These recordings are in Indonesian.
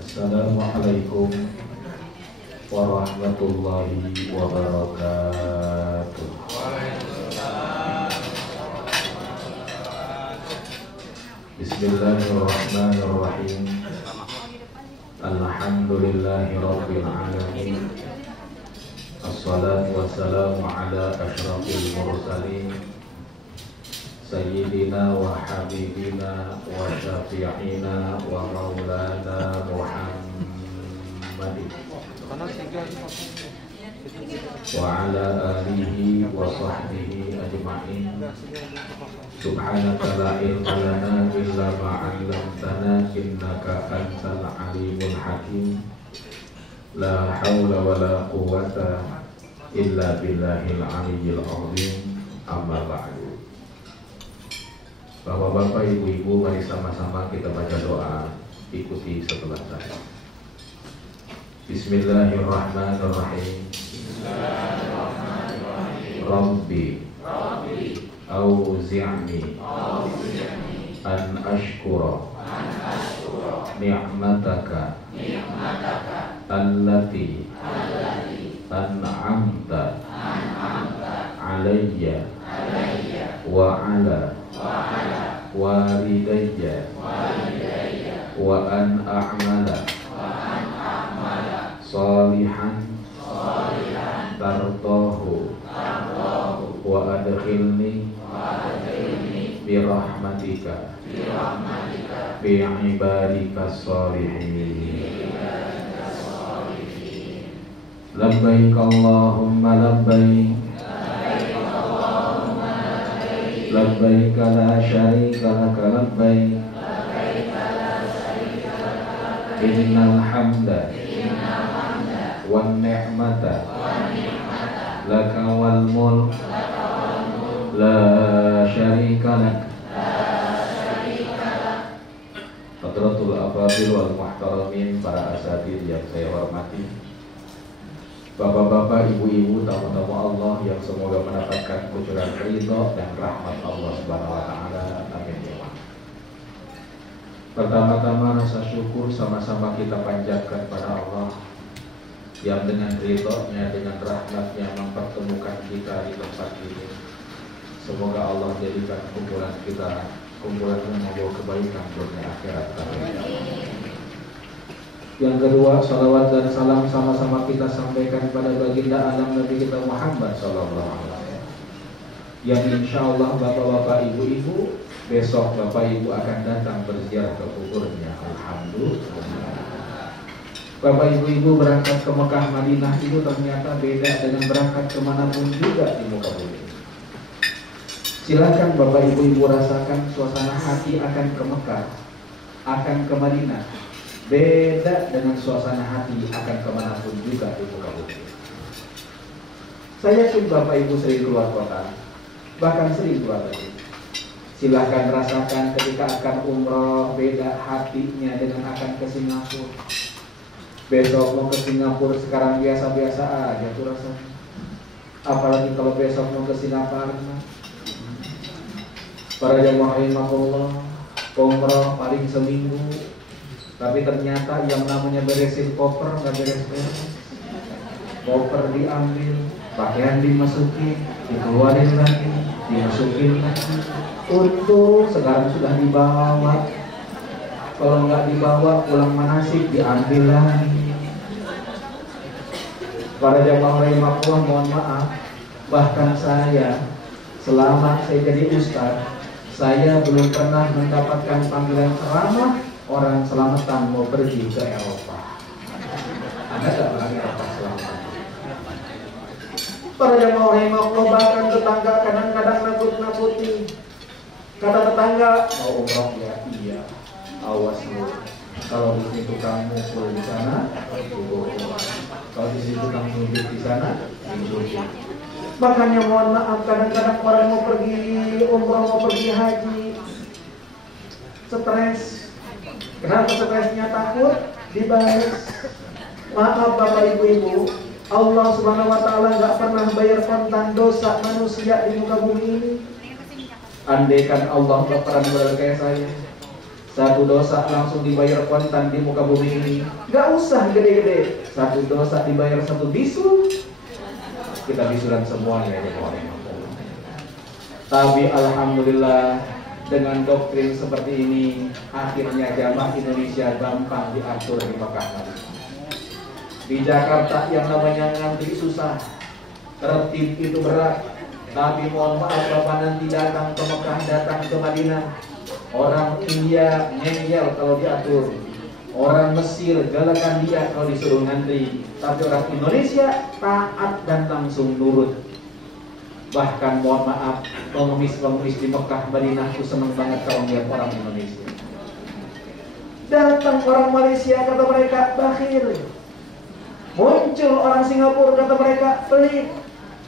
Assalamualaikum warahmatullahi wabarakatuh. Bismillahirrahmanirrahim. Alhamdulillahi rabbil alamin. Assalatu wassalamu ala asyrafil mursalin Sayyidina wa habibina wa syafi'ina wa maulana Muhammadin wa ala alihi wa sahbihi ajma'in. Subhanaka la ilma lana illa ma 'allamtana innaka antal alimul hakim. La haula wa la quwwata illa billahil aliyyil azim. Amma ba'du. Bapak-bapak, ibu-ibu, mari sama-sama kita baca doa. Ikuti setelah saya. Bismillahirrahmanirrahim. Rabbi auzi'ni an ashkura ni'mataka allati an'amta alayya wa ala walidayya wa an a'mala salihan tardahu wa adkhilni birahmatika fi ibadika sholihin. Labbaik Allahumma labbaik, labbaik la syarika laka labbaik, innal hamda wan ni'mata laka wal mulk la syarika lak. Hadratul afadhil wal muhtaramin, para asatidz yang saya hormati, bapak-bapak, ibu-ibu, tamu-tamu Allah yang semoga mendapatkan kucuran ridho dan rahmat Allah Subhanahu wa taala. Amin ya Allah. Pertama-tama rasa syukur sama-sama kita panjatkan pada Allah yang dengan ridho-Nya, dengan rahmat-Nya mempertemukan kita di tempat ini. Semoga Allah jadikan kumpulan kita kumpulan yang membawa kebaikan dunia akhirat. Yang kedua, salawat dan salam sama-sama kita sampaikan pada baginda alam Nabi kita Muhammad sallallahu alaihi wasallam, yang insya Allah bapak-bapak, ibu-ibu, besok bapak ibu akan datang berziarah ke kuburnya. Alhamdulillah. Bapak ibu-ibu berangkat ke Mekah Madinah itu ternyata beda dengan berangkat kemanapun juga di muka bumi. Silakan bapak ibu-ibu rasakan suasana hati akan ke Mekah, akan ke Madinah. Beda dengan suasana hati akan kemanapun juga di muka bumi. Saya yakin bapak ibu sering keluar kota, bahkan sering keluar negeri. Silahkan rasakan ketika akan umroh, beda hatinya dengan akan ke Singapura. Besok mau ke Singapura sekarang biasa-biasa aja tuh rasanya. Apalagi kalau besok mau ke Singapura. Para jamaah rahimahullah, umroh paling seminggu, tapi ternyata yang namanya beresin koper nggak beres-beres. Koper diambil, pakaian dimasukin, dikeluarin lagi, dimasukin lagi. Untung sekarang sudah dibawa. Kalau nggak dibawa pulang manasik diambil lagi. Para jamaah rahimahullah, mohon maaf, bahkan saya selama saya jadi ustaz, saya belum pernah mendapatkan panggilan ceramah orang selamatan mau pergi ke Eropa. Ada nggak orang Eropa selamatan? Para jamaah rahimahullah, bahkan tetangga kadang-kadang nakut-nakuti. Kata tetangga, mau umroh ya? Iya. Awas lu, kalau di situ kamu mukul di sana, kalau di situ kamu nunjuk di sana, nunjuk. Makanya mohon maaf, kadang-kadang orang mau pergi umroh, mau pergi haji, stres. Kenapa stresnya? Takut dibalas. Maaf bapak ibu-ibu, Allah Subhanahu wa taala nggak pernah bayar kontan dosa manusia di muka bumi ini. Andaikan Allah nggak pernah berkayak saya, Satu dosa langsung dibayar kontan di muka bumi ini. Gak usah gede-gede. Satu dosa dibayar satu bisul. Kita bisulan semuanya ya. Tapi alhamdulillah dengan doktrin seperti ini, akhirnya jamaah Indonesia gampang diatur di Mekah. Di Jakarta yang namanya ngantri susah, tertib itu berat. Tapi mohon maaf Bapak nanti datang ke Mekah, datang ke Madinah, orang India ngeyel kalau diatur, orang Mesir galakan dia kalau disuruh ngantri. Tapi orang Indonesia taat dan langsung nurut. Bahkan mohon maaf, pengemis-pengemis di Mekah, Madinah itu senang banget kalau melihat orang Indonesia. Datang orang Malaysia kata mereka bakhil. Muncul orang Singapura kata mereka pelit.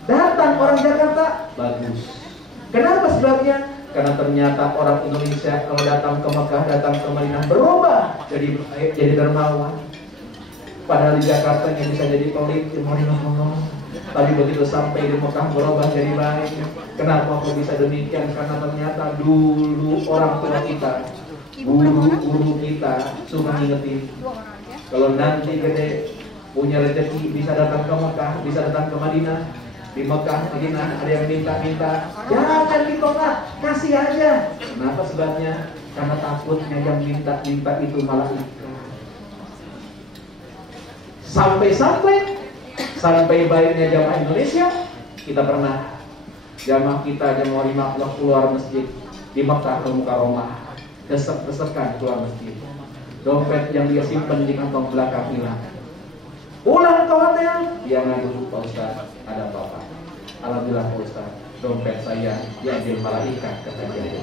Datang orang Jakarta bagus. Kenapa sebabnya? Karena ternyata orang Indonesia kalau datang ke Mekah, datang ke Madinah berubah jadi dermawan. Padahal di Jakarta yang bisa jadi pelit, tapi begitu sampai di Mekah berubah jadi baik. Kenapa kok bisa demikian? Karena ternyata dulu orang tua kita, guru-guru kita suka ngingetin, kalau nanti gede punya rezeki bisa datang ke Mekah, bisa datang ke Madinah. Di Mekah, Madinah ada yang minta-minta, jangan ditolak, kasih aja. Kenapa sebabnya? Karena takutnya yang minta-minta itu malah ikhlas. Sampai baiknya jamaah Indonesia, kita pernah jamaah kita jamaah 50 keluar masjid di Mekah ke Mukarramah, desek-desekan keluar masjid. Dompet yang dia simpan di kantong belakang hilang. Pulang ke hotel, dia ngadu, Pak Ustaz, ada apa-apa? Alhamdulillah Pak Ustaz, dompet saya diambil malaikat, kata dia.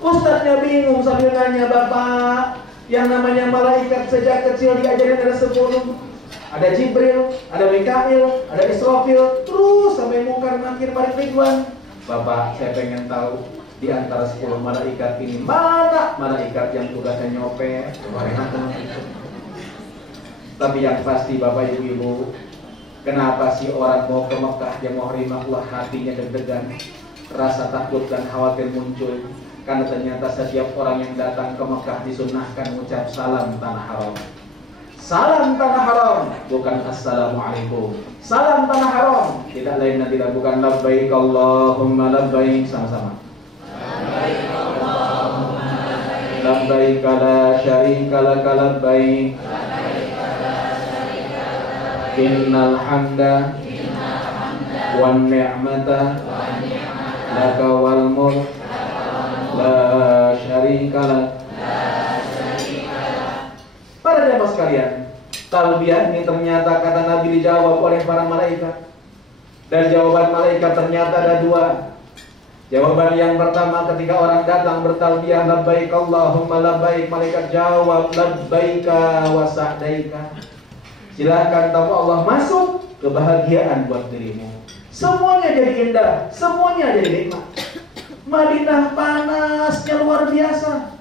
Ustaznya bingung sambil nanya, Bapak, yang namanya malaikat sejak kecil diajarin ada 10. Ada Jibril, ada Mikail, ada Israfil, terus sampai Munkar Nakir Malik Ridwan. Bapak, saya pengen tahu di antara 10 malaikat ini mana malaikat yang tugasnya nyopet? Tapi yang pasti Bapak Ibu, kenapa sih orang mau ke Mekah yang mau rimahullah hatinya deg-degan, rasa takut dan khawatir muncul? Karena ternyata setiap orang yang datang ke Mekah disunnahkan mengucap salam tanah haram. Salam tanah haram, bukan assalamualaikum. Salam tanah haram, tidak lain dan tidak bukan labbaik Allahumma labbaik, sama-sama. Labbaik Allahumma labbaik, labbaik la syarika laka labbaik, innal hamda wan ni'mata laka wal mulk la syarika lak. Para jamaah sekalian, talbiyah ini ternyata kata Nabi dijawab oleh para malaikat. Dan jawaban malaikat ternyata ada 2. Jawaban yang pertama ketika orang datang bertalbiyah labbaik Allahumma labbaik, malaikat jawab labbaika wa sa'daika. Silakan tanpa Allah masuk, kebahagiaan buat dirimu. Semuanya jadi indah, semuanya jadi nikmat. Madinah panasnya luar biasa.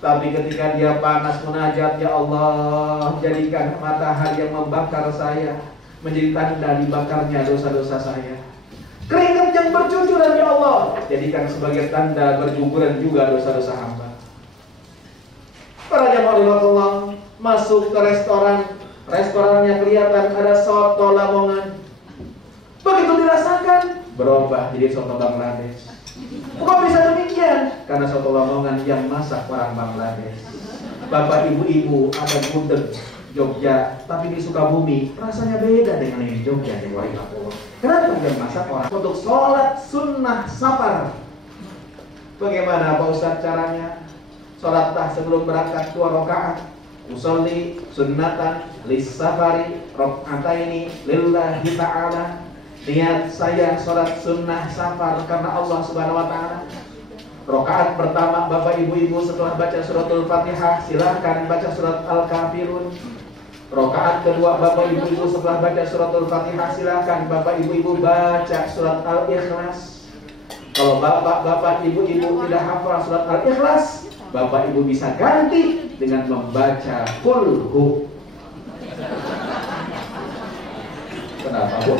Tapi ketika dia panas munajat, ya Allah, jadikan matahari yang membakar saya menjadi tanda dibakarnya dosa-dosa saya. Keringat yang bercucuran, ya Allah, jadikan sebagai tanda berguguran juga dosa-dosa hamba. Para jamaah Allah masuk ke restoran. Restorannya kelihatan ada soto Lamongan. Begitu dirasakan, berubah jadi soto Bangladesh. Kok bisa demikian? Karena soto Lamongan yang masak orang Bangladesh. Bapak ibu-ibu ada gudeg Jogja, tapi di Sukabumi rasanya beda dengan yang Jogja di Waringin. Kenapa yang masak orang? Untuk sholat sunnah safar. Bagaimana Pak Ustaz caranya? Sholat sebelum berangkat 2 rakaat. Usolli sunnatan lis-safari raka'ataini lillahi ta'ala. Niat saya sholat sunnah safar karena Allah Subhanahu wa ta'ala. Rakaat pertama Bapak Ibu-ibu setelah baca suratul Fatihah silahkan baca surat Al-Kafirun. Rakaat kedua Bapak Ibu-ibu setelah baca suratul Fatihah silahkan Bapak Ibu-ibu baca surat Al-Ikhlas. Kalau Bapak Ibu-ibu tidak hafal surat Al-Ikhlas, Bapak Ibu bisa ganti dengan membaca Qul. Kenapa Bu?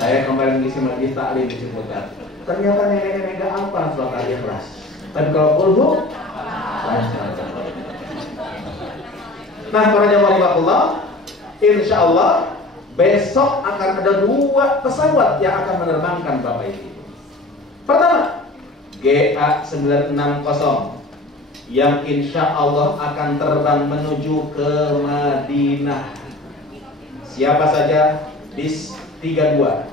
Saya kemarin ngisi majlis taklim di Ciputat. Ternyata nenek-nenek gak hafal surat Al-Ikhlas. Dan kalau kulhu lancar. Nah, para jamaah Allah, insya Allah besok akan ada 2 pesawat yang akan menerbangkan Bapak Ibu. Pertama, GA960 yang insya Allah akan terbang menuju ke Madinah. Siapa saja? Bis 32,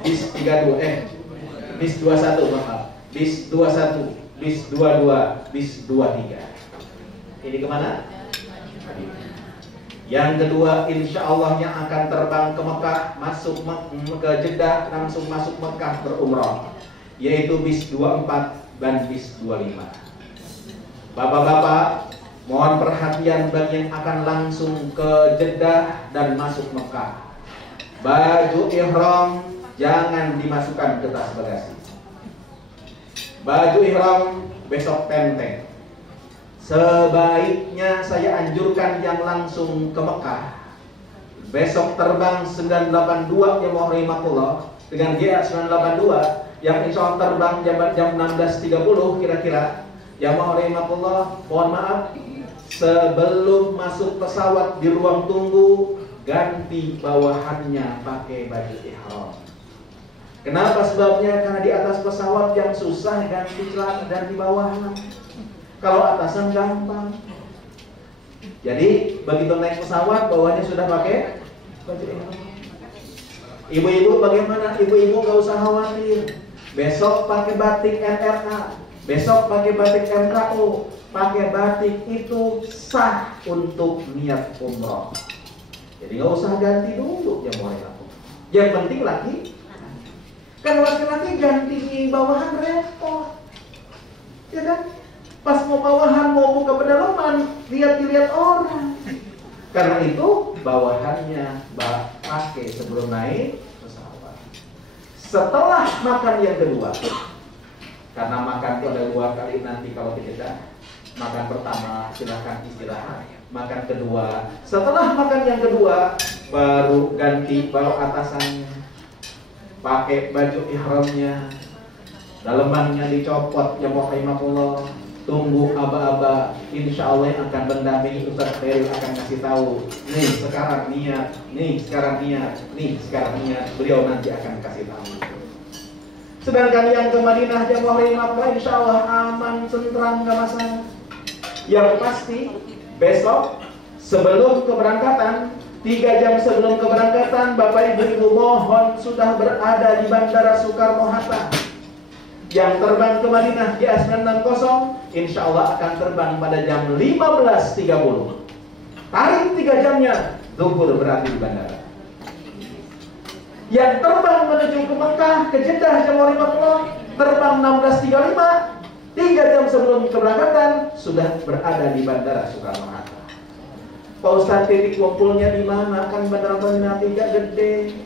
bis 31, maaf, bis 21, bis 22, bis 23. Ini kemana? Yang kedua, insya Allah yang akan terbang ke Mekah, masuk ke Jeddah, langsung masuk Mekah berumrah, yaitu bis 24 dan bis 25. Bapak-bapak, mohon perhatian bagi yang akan langsung ke Jeddah dan masuk Mekah. Baju ihram jangan dimasukkan ke tas bagasi. Baju ihram besok tenteng. Sebaiknya saya anjurkan yang langsung ke Mekah, besok terbang 982 yang mau rahimahullah dengan GA 982 yang insya Allah terbang jam 16.30 kira-kira. Yang mau rahimahullah, mohon maaf, sebelum masuk pesawat di ruang tunggu ganti bawahannya pakai baju ihram. Kenapa sebabnya? Karena di atas pesawat yang susah ganti celana dan di bawahan. Kalau atasan gampang. Jadi begitu naik pesawat bawahnya sudah pakai baju ihram. Ibu-ibu bagaimana? Ibu-ibu gak usah khawatir. Besok pakai batik NRA, besok pakai batik MKO, pakai batik itu sah untuk niat umroh. Jadi nggak usah ganti dulu yang mulai aku. Yang penting lagi, kan laki-laki ganti bawahan repot, ya kan? Pas mau bawahan mau buka pedalaman, lihat-lihat orang. Karena itu bawahannya pakai sebelum naik pesawat. Setelah makan yang kedua, karena makan itu ada 2 kali nanti kalau tidak. Makan pertama silahkan istirahat. Makan kedua, setelah makan yang kedua baru ganti bawa atasannya, pakai baju ihramnya, dalemannya dicopot ya rahimahullah. Tunggu aba-aba, insya Allah yang akan mendampingi Ustaz Feril akan kasih tahu. Nih sekarang niat, nih sekarang niat, nih sekarang niat. Beliau nanti akan kasih tahu. Sedangkan yang ke Madinah jamaah rahimahullah insya Allah aman, tentram, gak masalah. Yang pasti besok sebelum keberangkatan, 3 jam sebelum keberangkatan, Bapak Ibu mohon sudah berada di Bandara Soekarno-Hatta. Yang terbang ke Madinah di A960 insya Allah akan terbang pada jam 15.30. Tarik 3 jamnya, zuhur berarti di bandara. Yang terbang menuju ke Mekah, ke Jeddah jamaah rahimahullah, terbang 16.35, 3 jam sebelum keberangkatan sudah berada di Bandara Soekarno-Hatta. Pak Ustadz, titik kumpulnya di mana? Kan Bandara Terminal 3 gede.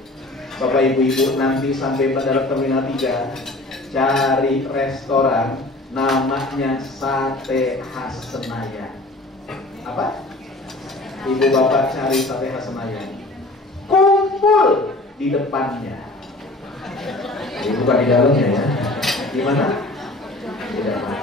Bapak ibu-ibu nanti sampai Bandara Terminal 3 cari restoran namanya Sate Khas Senayan. Apa? Ibu bapak cari Sate Khas Senayan. Kumpul di depannya. Bukan di dalamnya ya. Di mana? Di depan.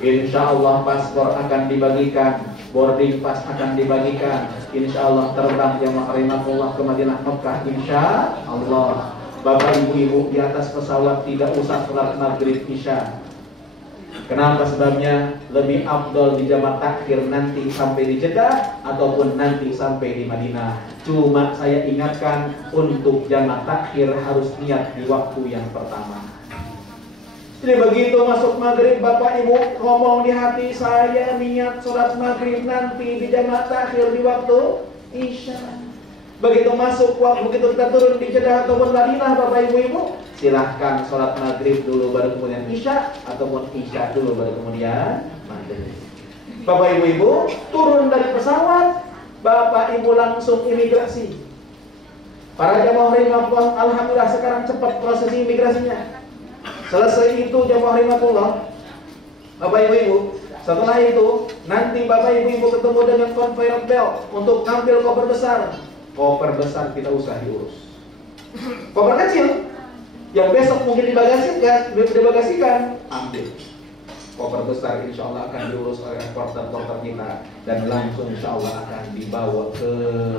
Insya Allah paspor akan dibagikan, boarding pass akan dibagikan. Insya Allah terbang jamaah rahimahullah ke Madinah Mekah. Insya Allah. Bapak ibu-ibu di atas pesawat tidak usah sholat maghrib isya. Kenapa sebabnya? Lebih afdol di jamaah takhir nanti sampai di Jeddah ataupun nanti sampai di Madinah. Cuma saya ingatkan untuk jamaah takhir harus niat di waktu yang pertama. Jadi begitu masuk maghrib Bapak Ibu ngomong di hati, saya niat sholat maghrib nanti di jamaah takhir di waktu isya. Begitu masuk waktu, begitu kita turun di Jeddah ataupun Madinah Bapak Ibu, silahkan sholat maghrib dulu baru kemudian isya, ataupun isya dulu baru kemudian maghrib. Bapak Ibu turun dari pesawat, Bapak Ibu langsung imigrasi. Para jamaah rahimahullah, alhamdulillah sekarang cepat proses imigrasinya. Selesai itu jamaah rahimahullah, Bapak Ibu, setelah itu nanti Bapak Ibu ketemu dengan conveyor belt untuk ngambil koper besar. Koper besar tidak usah diurus. Koper kecil Yang besok mungkin dibagasikan, ambil. Koper besar insya Allah akan diurus oleh porter-porter kita, dan langsung insya Allah akan dibawa ke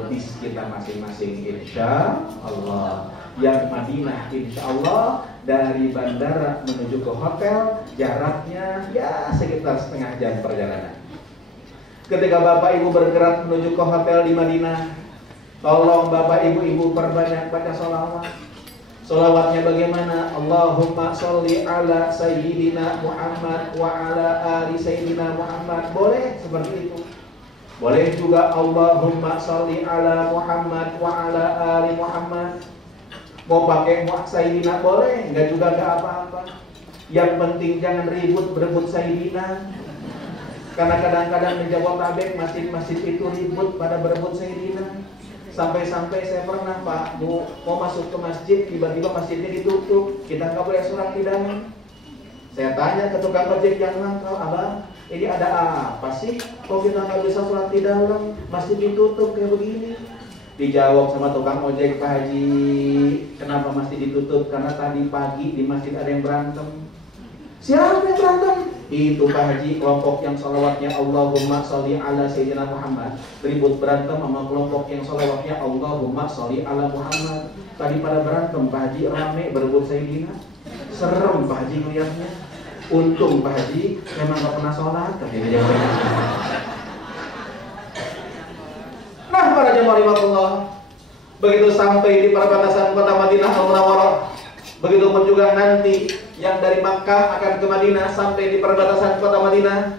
bis kita masing-masing insya Allah. Yang Madinah insya Allah dari bandara menuju ke hotel jaraknya ya sekitar setengah jam perjalanan. Ketika Bapak Ibu bergerak menuju ke hotel di Madinah, tolong Bapak Ibu perbanyak baca sholawat. Sholawatnya bagaimana? Allahumma sholli ala Sayyidina Muhammad wa ala ali Sayyidina Muhammad. Boleh seperti itu. Boleh juga Allahumma sholli ala Muhammad wa ala ali Muhammad. Mau pakai Sayyidina boleh, enggak juga enggak apa-apa. Yang penting jangan ribut berebut Sayyidina. Karena kadang-kadang di Jabodetabek masjid-masjid itu ribut pada berebut Sayyidina. Sampai-sampai saya pernah Pak, mau masuk ke masjid, tiba-tiba masjidnya ditutup, kita nggak boleh sholat di dalam. Saya tanya ke tukang ojek yang nangkal, Abang, ini ada apa sih? Kok kita nggak bisa sholat di dalam? Masjid ditutup kayak begini. Dijawab sama tukang ojek, Pak Haji, kenapa masjid ditutup? Karena tadi pagi di masjid ada yang berantem. Siapa yang berantem? Itu Pak Haji, kelompok yang sholawatnya Allahumma sholli ala Sayyidina Muhammad ribut berantem sama kelompok yang sholawatnya Allahumma sholli ala Muhammad. Tadi pada berantem Pak Haji, rame berebut Sayyidina. Serem Pak Haji ngeliatnya. Untung Pak Haji memang gak pernah sholat. Nah para jemaah rahimakumullah, begitu sampai di perbatasan kota Madinah Al-Munawwarah, begitu pun juga nanti yang dari Makkah akan ke Madinah, sampai di perbatasan kota Madinah,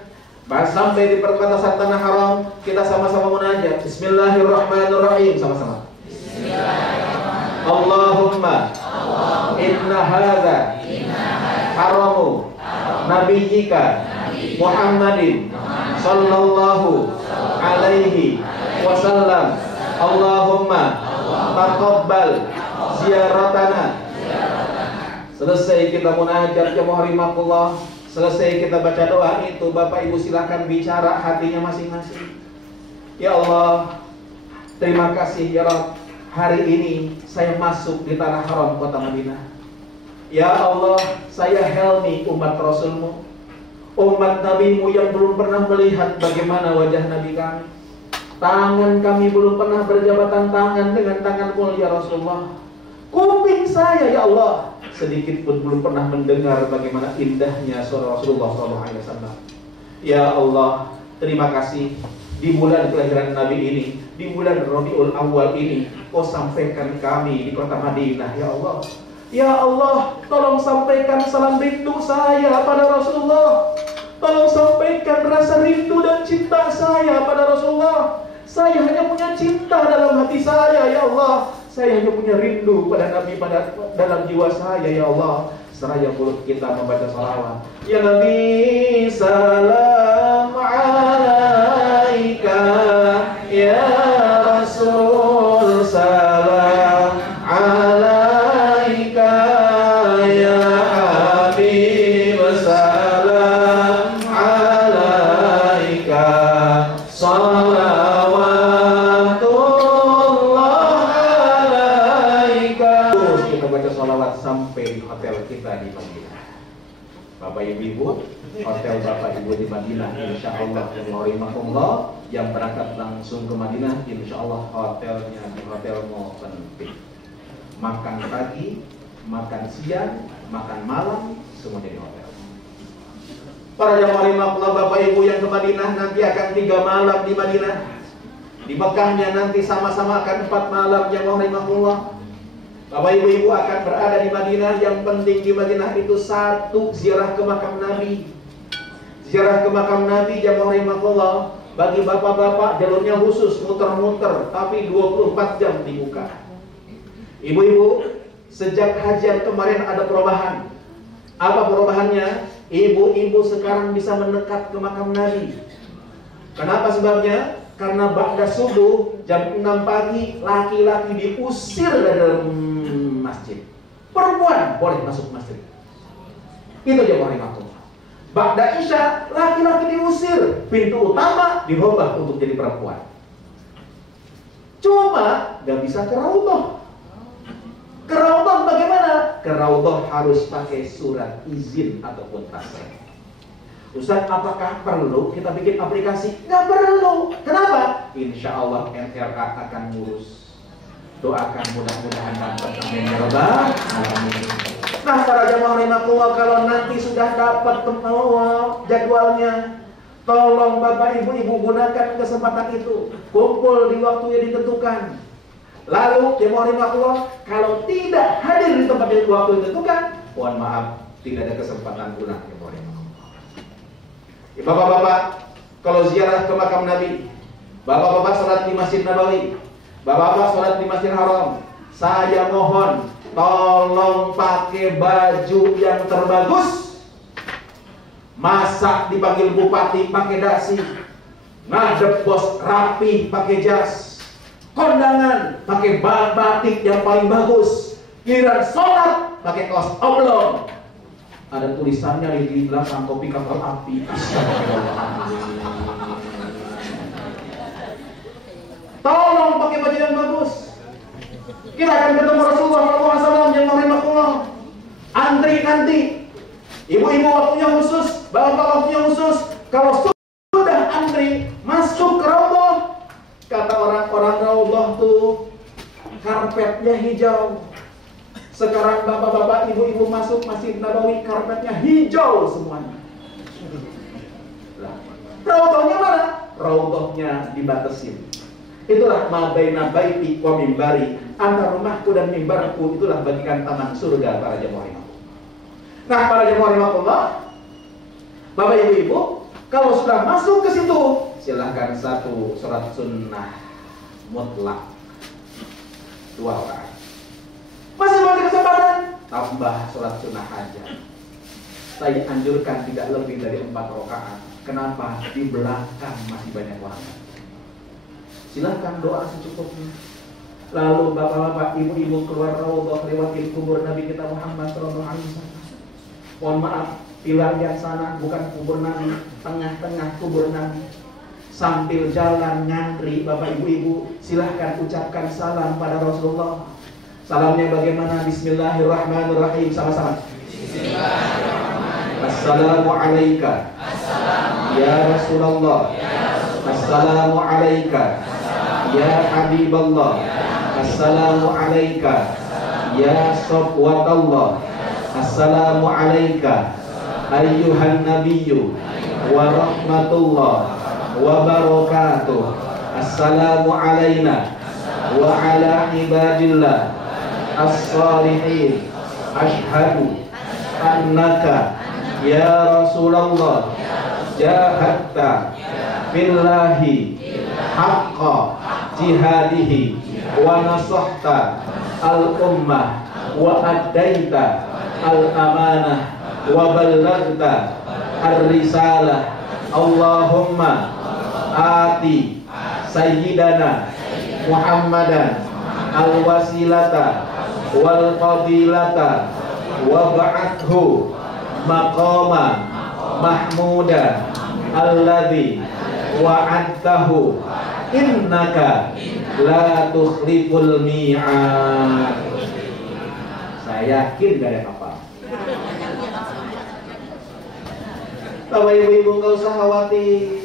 sampai di perbatasan Tanah Haram, kita sama-sama munajat. Bismillahirrahmanirrahim, sama-sama. Bismillahirrahmanirrahim. Allahumma inna hadza haramu nabiyyika Muhammadin sallallahu alaihi wasallam. Allahumma taqabbal ziyaratana. Selesai kita munajat jemaah rahimakumullah, selesai kita baca doa itu, Bapak Ibu silakan bicara hatinya masing-masing. Ya Allah, terima kasih ya Rabb, hari ini saya masuk di tanah haram kota Madinah. Ya Allah, saya Helmi, umat Rasulmu, umat Nabimu yang belum pernah melihat bagaimana wajah Nabi kami. Tangan kami belum pernah berjabatan tangan dengan tangan mulia Rasulullah. Kuping saya ya Allah sedikit pun belum pernah mendengar bagaimana indahnya suara Rasulullah SAW. Ya Allah, terima kasih di bulan kelahiran Nabi ini, di bulan Rabiul Awal ini, Kau sampaikan kami di kota Madinah. Ya Allah, ya Allah, tolong sampaikan salam rindu saya pada Rasulullah. Tolong sampaikan rasa rindu dan cinta saya pada Rasulullah. Saya hanya punya cinta dalam hati saya ya Allah. Saya hanya punya rindu pada Nabi pada dalam jiwa saya ya Allah. Seraya mulut kita membaca salawat. Ya Nabi salam alaika, ya Rasul salam alaika, ya Habib salam alaika. Sampai di hotel kita di Madinah. Bapak Ibu, hotel Bapak Ibu di Madinah, insya Allah yang berangkat langsung ke Madinah, insya Allah hotelnya di Hotel Movenpick. Makan pagi, makan siang, makan malam, semua di hotel. Para jamaah rahimakumullah, Bapak Ibu yang ke Madinah nanti akan 3 malam di Madinah. Di Mekahnya nanti sama-sama akan 4 malam jamaah rahimakumullah. Bapak Ibu akan berada di Madinah. Yang penting di Madinah itu satu, ziarah ke makam Nabi. Ziarah ke makam Nabi jamaah rahimakumullah. Bagi bapak-bapak jalurnya khusus, muter-muter, tapi 24 jam dibuka. Ibu-ibu, sejak hajian kemarin ada perubahan. Apa perubahannya? Ibu-ibu sekarang bisa mendekat ke makam Nabi. Kenapa sebabnya? Karena ba'da subuh jam 6 pagi laki-laki diusir dari dalam masjid. Perempuan boleh masuk masjid. Itu jamaah rahimakumullah. Ba'da isya laki-laki diusir, pintu utama dirubah untuk jadi perempuan. Cuma gak bisa ke raudhah. Ke Raudhah bagaimana? Ke Raudhah harus pakai surat izin ataupun tasrih. Ustaz, apakah perlu kita bikin aplikasi? Nggak perlu. Kenapa? Insya Allah MRA akan ngurus. Doakan mudah-mudahan dapat. Amin ya rabbal alamin. Nah, para jamaah rahimakumullah, kalau nanti sudah dapat jadwalnya, tolong Bapak Ibu gunakan kesempatan itu. Kumpul di waktu yang ditentukan. Lalu jemaah rahimakumullah, kalau tidak hadir di tempat yang waktu ditentukan, mohon maaf, tidak ada kesempatan guna jemaah rahimakumullah. Bapak-bapak, kalau ziarah ke makam Nabi, bapak-bapak sholat di Masjid Nabawi, bapak-bapak sholat di Masjid Haram, saya mohon tolong pakai baju yang terbagus. Masak dipanggil bupati pakai dasi, ngadep bos rapi pakai jas, kondangan pakai batik yang paling bagus, giliran sholat pakai kaos oblong. Ada tulisannya di belakang kopi kapal api. Tolong pakai baju yang bagus. Kita akan ketemu Rasulullah SAW yang rahimahullah. Antri nanti. Ibu-ibu waktunya khusus, bapak waktunya khusus. Kalau sudah antri masuk ke Raudhah, kata orang-orang Raudhah tuh karpetnya hijau. Sekarang bapak-bapak, ibu-ibu masuk Masjid Nabawi, karpetnya hijau semuanya. Raudhahnya mana? Raudhahnya dibatasin. Itulah ma baina baiti wa mimbari, antara rumahku dan mimbarku itulah bagikan taman surga para jemaah rahimakumullah. Nah, para jemaah rahimakumullah, Bapak Ibu-ibu, kalau sudah masuk ke situ, silahkan satu sholat sunnah mutlak 2 rakaat. Masih banyak kesempatan, tambah sholat sunnah hajat. Saya anjurkan tidak lebih dari 4 rakaat. Kenapa? Di belakang masih banyak waktu. Silahkan doa secukupnya. Lalu bapak-bapak, ibu-ibu keluar Raudhah lewatin kubur Nabi kita Muhammad SAW. Mohon maaf, pilar yang sana bukan kubur Nabi, tengah-tengah kubur Nabi. Sambil jalan ngantri, bapak ibu-ibu, silahkan ucapkan salam pada Rasulullah. Salamnya bagaimana? Bismillahirrahmanirrahim. Sama-sama. Bismillahirrahmanirrahim. Assalamualaikum. Ya Rasulullah. Assalamualaikum. Ya Habiballah. Assalamualaikum. Ya Safwatallah. Assalamualaikum. Ayyuhan Nabiyyu wa rahmatullah wa barakatuh. Assalamu alaina wa ala ibadillah as-salihin. Ashhadu annaka ya Rasulullah jahadta billahi haqqa jihadihi wa nasahta al-ummah wa addaita al-amanah wa ballagta ar-risalah. Allahumma ati sayyidana Muhammadan al-wasilata wal fadilata wa ba'athu maqama mahmuda alladhi wa'adtahu innaka la tukhliful mi'ad. Saya yakin gak ada apa. Bapak ibu-ibu gak usah khawatir.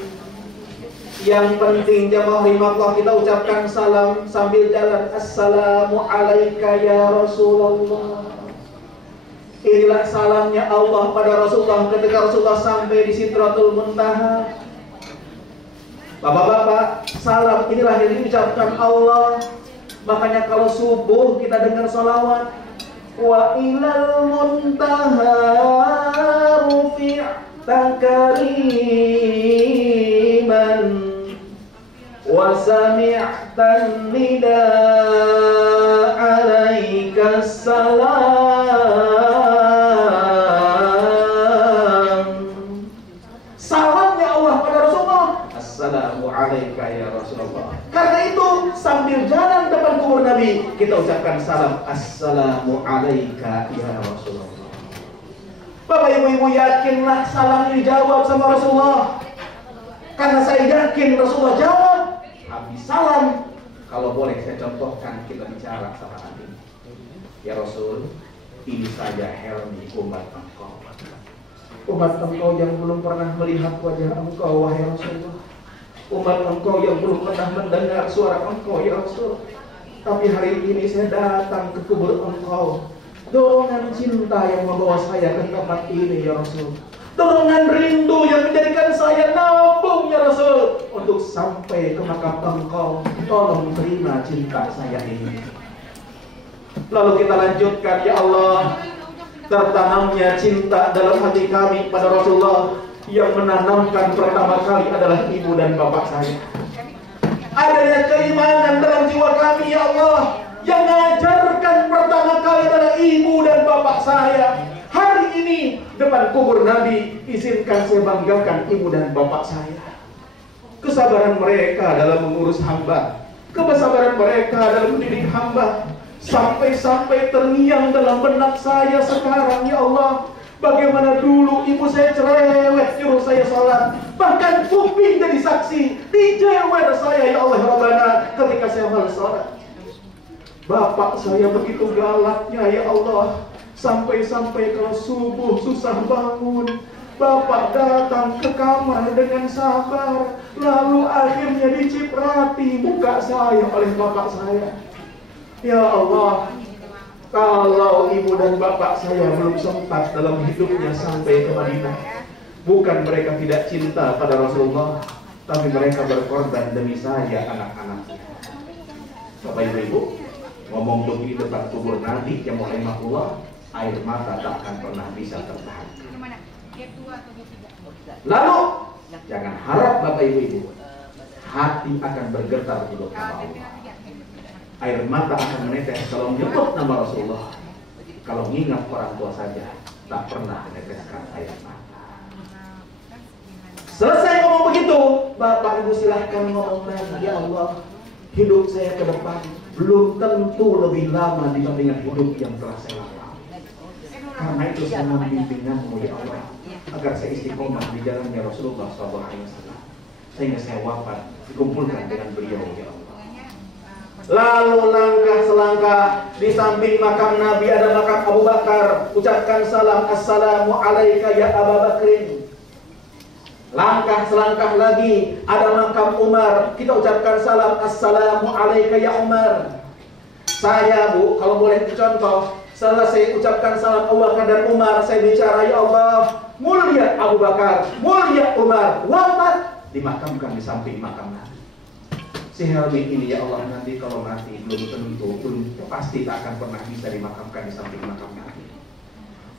Yang penting jamaah rahimakumullah, kita ucapkan salam sambil jalan. Assalamu alayka ya Rasulullah. Inilah salamnya Allah pada Rasulullah ketika Rasulullah sampai di Sidratul Muntaha. Bapak-bapak, salam inilah yang diucapkan Allah. Makanya kalau subuh kita dengar sholawat, wa ilal muntaha rufi'ta kariman wa sami'tan nidaa alaika salam. Salamnya Allah pada Rasulullah, assalamu alaika ya Rasulullah. Karena itu sambil jalan depan kubur Nabi, kita ucapkan salam, assalamu alaika ya Rasulullah. Bapak ibu-ibu, yakinlah salam ini dijawab sama Rasulullah. Karena saya yakin Rasulullah jawab. Habis salam, kalau boleh saya contohkan kita bicara sama Nabi. Ya Rasul, ini saja Helmi umat engkau. Umat engkau yang belum pernah melihat wajah engkau, wahai Rasulullah. Umat engkau yang belum pernah mendengar suara engkau, ya Rasul. Tapi hari ini saya datang ke kubur engkau. Dorongan cinta yang membawa saya ke tempat ini, ya Rasul. Dorongan rindu yang menjadikan saya nabung, ya Rasul, untuk sampai ke makam engkau. Tolong terima cinta saya ini. Lalu kita lanjutkan, ya Allah. Tertanamnya cinta dalam hati kami pada Rasulullah. Yang menanamkan pertama kali adalah ibu dan bapak saya. Adanya keimanan dalam jiwa kami, ya Allah. Yang mengajarkan pertama kali adalah ibu dan bapak saya. Hari ini depan kubur Nabi, izinkan saya banggakan ibu dan bapak saya. Kesabaran mereka dalam mengurus hamba, kesabaran mereka dalam mendidik hamba, sampai-sampai terngiang dalam benak saya sekarang, ya Allah. Bagaimana dulu ibu saya cerewet nyuruh saya sholat, bahkan kuping jadi saksi dijewer saya, ya Allah Rabbana, ketika saya malas sholat. Bapak saya begitu galaknya, ya Allah. Sampai-sampai kalau subuh susah bangun, Bapak datang ke kamar dengan sabar, lalu akhirnya diciprati muka saya oleh bapak saya. Ya Allah, kalau ibu dan bapak saya belum sempat dalam hidupnya sampai ke Madinah, bukan mereka tidak cinta pada Rasulullah, tapi mereka berkorban demi saya, anak-anaknya. Bapak ibu, ngomong begini depan kubur Nabi yang rahimahullah, air mata tak akan pernah bisa tertahan. Lalu jangan harap Bapak Ibu, hati akan bergetar untuk nama Allah. Air mata akan menetes kalau menyebut nama Rasulullah. Kalau mengingat orang tua saja, tak pernah meneteskan air mata. Selesai ngomong begitu, Bapak Ibu silahkan ngomong lagi, ya Allah, hidup saya ke depan belum tentu lebih lama dibandingkan hidup yang telah saya lalui. Karena itu saya mohon bimbinganmu, ya Allah, agar saya istiqomah di jalannya Rasulullah SAW, sehingga saya wafat dikumpulkan dengan beliau, ya Allah. Lalu langkah selangkah di samping makam Nabi ada makam Abu Bakar. Ucapkan salam, assalamu alaika ya Abu Bakrin. Langkah selangkah lagi ada makam Umar. Kita ucapkan salam, assalamu alaika ya Umar. Saya, Bu, kalau boleh dicontoh, setelah saya ucapkan salam Abu Bakar dan Umar, saya bicara, ya Allah, mulia Abu Bakar, mulia Umar, wafat dimakamkan di samping makam Nabi. Si Helmi ini, ya Allah, nanti kalau mati belum tentu, belum pasti tak akan pernah bisa dimakamkan di samping makam Nabi.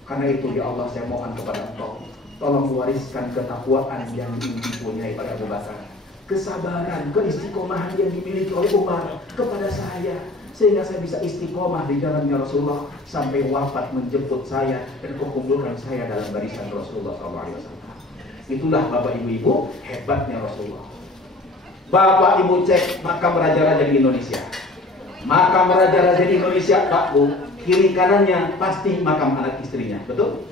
Karena itu, ya Allah, saya mohon kepada Engkau, tolong wariskan ketakwaan yang dipunyai pada Abu Bakar, kesabaran, keistiqomahan yang dimiliki oleh Umar kepada saya, sehingga saya bisa istiqomah di jalannya Rasulullah sampai wafat menjemput saya dan kumpulkan saya dalam barisan Rasulullah SAW. Itulah Bapak Ibu hebatnya Rasulullah. Bapak Ibu cek makam raja-raja di Indonesia. Makam raja-raja di Indonesia, Pak Bu, kiri kanannya pasti makam anak istrinya, betul?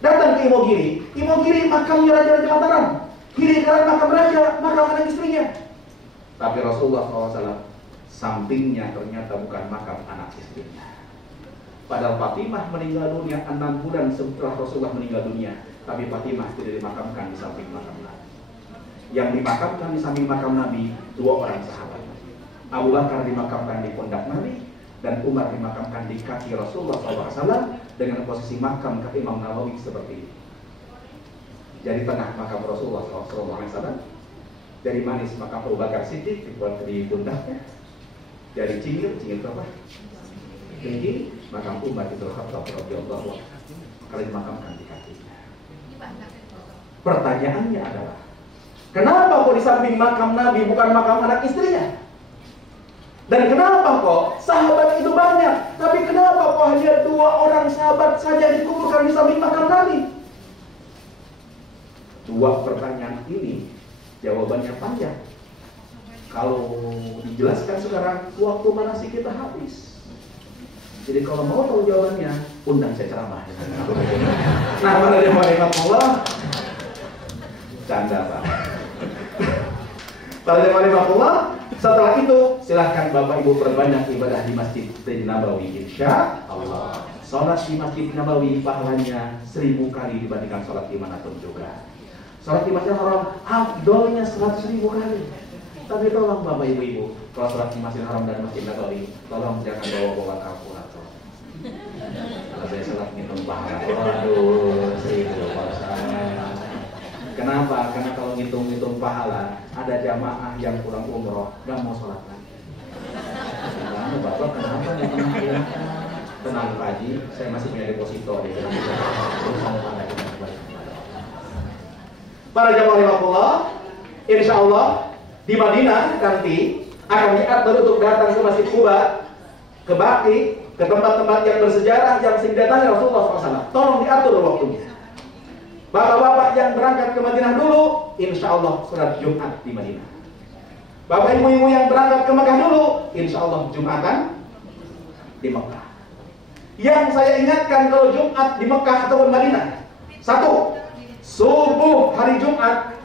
Datang ke Imogiri makamnya raja-raja Mataram. Kiri kanan makam raja, makam anak istrinya. Tapi Rasulullah SAW sampingnya ternyata bukan makam anak istrinya. Padahal Fatimah meninggal dunia 6 bulan setelah Rasulullah meninggal dunia, tapi Fatimah tidak dimakamkan di samping makam Nabi. Yang dimakamkan di samping makam Nabi 2 orang sahabat. Abu Bakar dimakamkan di pundak Nabi, dan Umar dimakamkan di kaki Rasulullah SAW dengan posisi makam kaki Imam Nawawi seperti ini. Jadi tengah makam Rasulullah SAW, dari manis makam Abu Bakar Siddiq di pundaknya. Dari cingir berapa? Tinggi, makam Umar itu Khattab radhiyallahu anhu, kalau dimakamkan di kakinya. Pertanyaannya adalah, kenapa kok di samping makam Nabi bukan makam anak istrinya? Dan kenapa kok sahabat itu banyak, tapi kenapa kok hanya 2 orang sahabat saja dikuburkan di samping makam Nabi? 2 pertanyaan ini jawabannya panjang. Kalau dijelaskan sekarang, waktu manasik kita habis. Jadi kalau mau tahu jawabannya, undang saya ceramah. Nah, pada Allah, canda Pak. Para jemaah rahmatullah, setelah itu silahkan Bapak Ibu perbanyak ibadah di Masjid Nabawi, insya Allah. Sholat di Masjid Nabawi pahalanya 1000 kali dibandingkan sholat dimanapun juga. Sholat di Masjid Haram afdolnya 100.000 kali. Tapi tolong Bapak Ibu, kalau sholat di Masjid Haram dan Masjid Nabawi, tolong jangan bawa-bawa kalkulator. Kalau saya sholat ngitung pahala, waduh, 1000 pahala. Kenapa? Karena kalau ngitung-ngitung pahala, ada jamaah yang pulang umroh gak mau sholat lagi. Nah, Bapak kenapa nih tenang? Tenang Pak Haji, saya masih punya deposito di dalam. Para jamaah rahmatullah, insya Allah di Madinah nanti akan diatur untuk datang ke Masjid Quba, ke Baqi, ke tempat-tempat yang bersejarah yang sering datangi Rasulullah SAW. Tolong diatur waktunya. Bapak-bapak yang berangkat ke Madinah dulu, insya Allah sholat Jumat di Madinah. Bapak ibu-ibu yang berangkat ke Mekah dulu, insya Allah Jumatan di Mekah. Yang saya ingatkan kalau Jumat di Mekah atau Madinah, 1, subuh hari Jumat,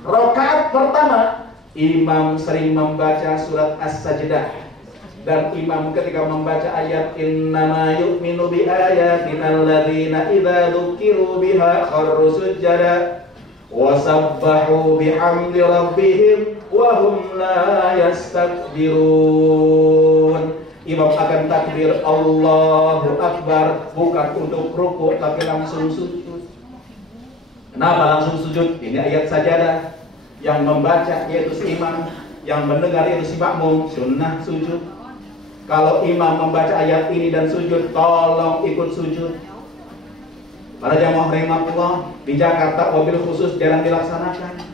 rakaat pertama, imam sering membaca surat As-Sajdah. Dan imam ketika membaca ayat innama yu'minu bi ayatina alladzina idza dzukiru biha kharru sujada wa sabbahu bihamdi rabbihim wa hum la yastakbirun. Imam akan takbir Allahu Akbar, bukan untuk ruku tapi langsung sujud. Kenapa langsung sujud? Ini ayat sajadah. Yang membaca yaitu si imam, yang mendengar yaitu si makmum, sunnah sujud. Kalau imam membaca ayat ini dan sujud, tolong ikut sujud. Para jamaah rahmatullah, di Jakarta wabil khusus jarang dilaksanakan.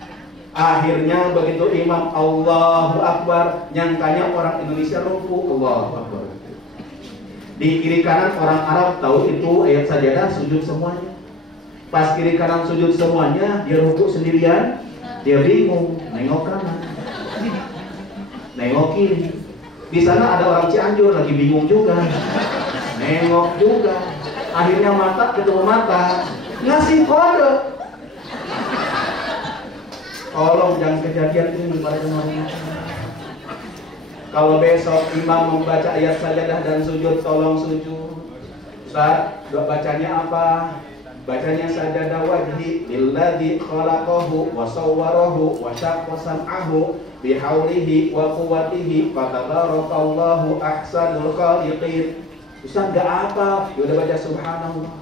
Akhirnya begitu imam Allahu Akbar, nyangkanya orang Indonesia ruku. Allahu Akbar. Di kiri kanan orang Arab tahu itu ayat sajadah, sujud semuanya. Pas kiri kanan sujud semuanya, dia ruku sendirian, dia bingung, nengok kanan, nengok kiri. Di sana ada orang Cianjur lagi bingung juga, nengok juga. Akhirnya mata ketemu mata, ngasih kode. Tolong jangan kejadian ini pada kemarin. Kalau besok imam membaca ayat sajadah dan sujud, tolong sujud. Ustaz, bacanya apa? Bacanya sajadah wajhi lilladzi khalaqahu wa sawwarahu wa syaqqa sam'ahu bihaulihi wa quwwatihi fatabarakallahu ahsanul khaliqin. Ustaz gak apa? Ya udah baca subhanallah.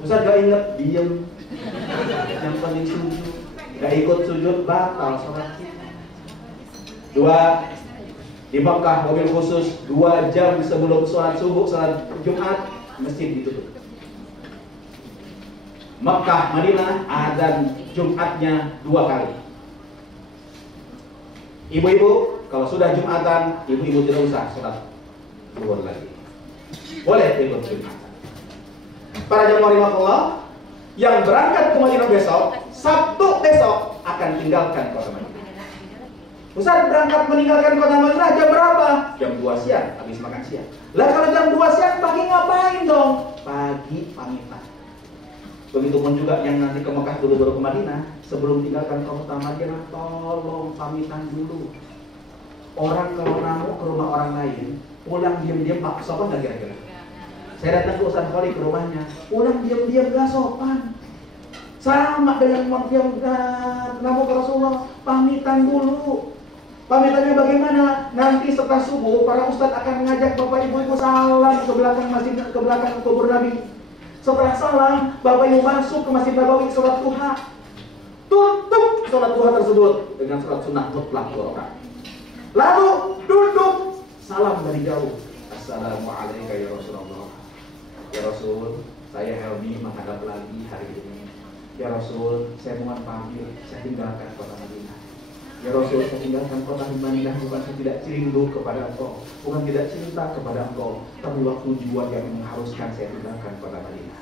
Ustaz gak inget, diem. Yang penting sujud. Gak ikut sujud, batal sholat kita. 2, di Mekah mobil khusus 2 jam sebelum sholat subuh, sholat Jumat, masjid ditutup. Mekah, Madinah, azan Jumatnya 2 kali. Ibu-ibu, kalau sudah Jumatan, ibu-ibu tidak usah sholat zuhur lagi. Boleh ikut Jumatan. Para jemaah rahmatullah, yang berangkat ke Madinah besok, Sabtu besok akan tinggalkan kota Madinah. Ustaz berangkat meninggalkan kota Madinah jam berapa? Jam 2 siang, habis makan siang. Lah kalau jam 2 siang pagi ngapain dong? Pagi pamitan. Begitupun juga yang nanti ke Mekah dulu baru ke Madinah, sebelum tinggalkan kota Madinah, tolong pamitan dulu. Orang kalau namu ke rumah orang lain, pulang diam-diam, Pak, sopan gak kira-kira? Saya datang ke Ustaz Kholi ke rumahnya, pulang diam-diam gak sopan. Sama dengan yang namu ke Rasulullah, pamitan dulu. Pamitannya bagaimana? Nanti setelah subuh, para ustadz akan mengajak bapak ibu-ibu salam ke belakang masjid, ke belakang kubur Nabi. Setelah salam, bapak ibu masuk ke Masjid Nabawi sholat duha. Tutup sholat duha tersebut dengan sholat sunnah mutlak 2 rakaat. Lalu duduk, salam dari jauh. Assalamualaikum ya Rasulullah. Ya Rasul, saya Helmi menghadap lagi hari ini. Ya Rasul, saya mohon pamit, saya tinggalkan kota Madinah. Ya Rasul, saya tinggalkan kota Madinah bukan saya tidak rindu kepada Engkau, bukan tidak cinta kepada Engkau, tapi waktu jiwa yang mengharuskan saya tinggalkan kota Madinah.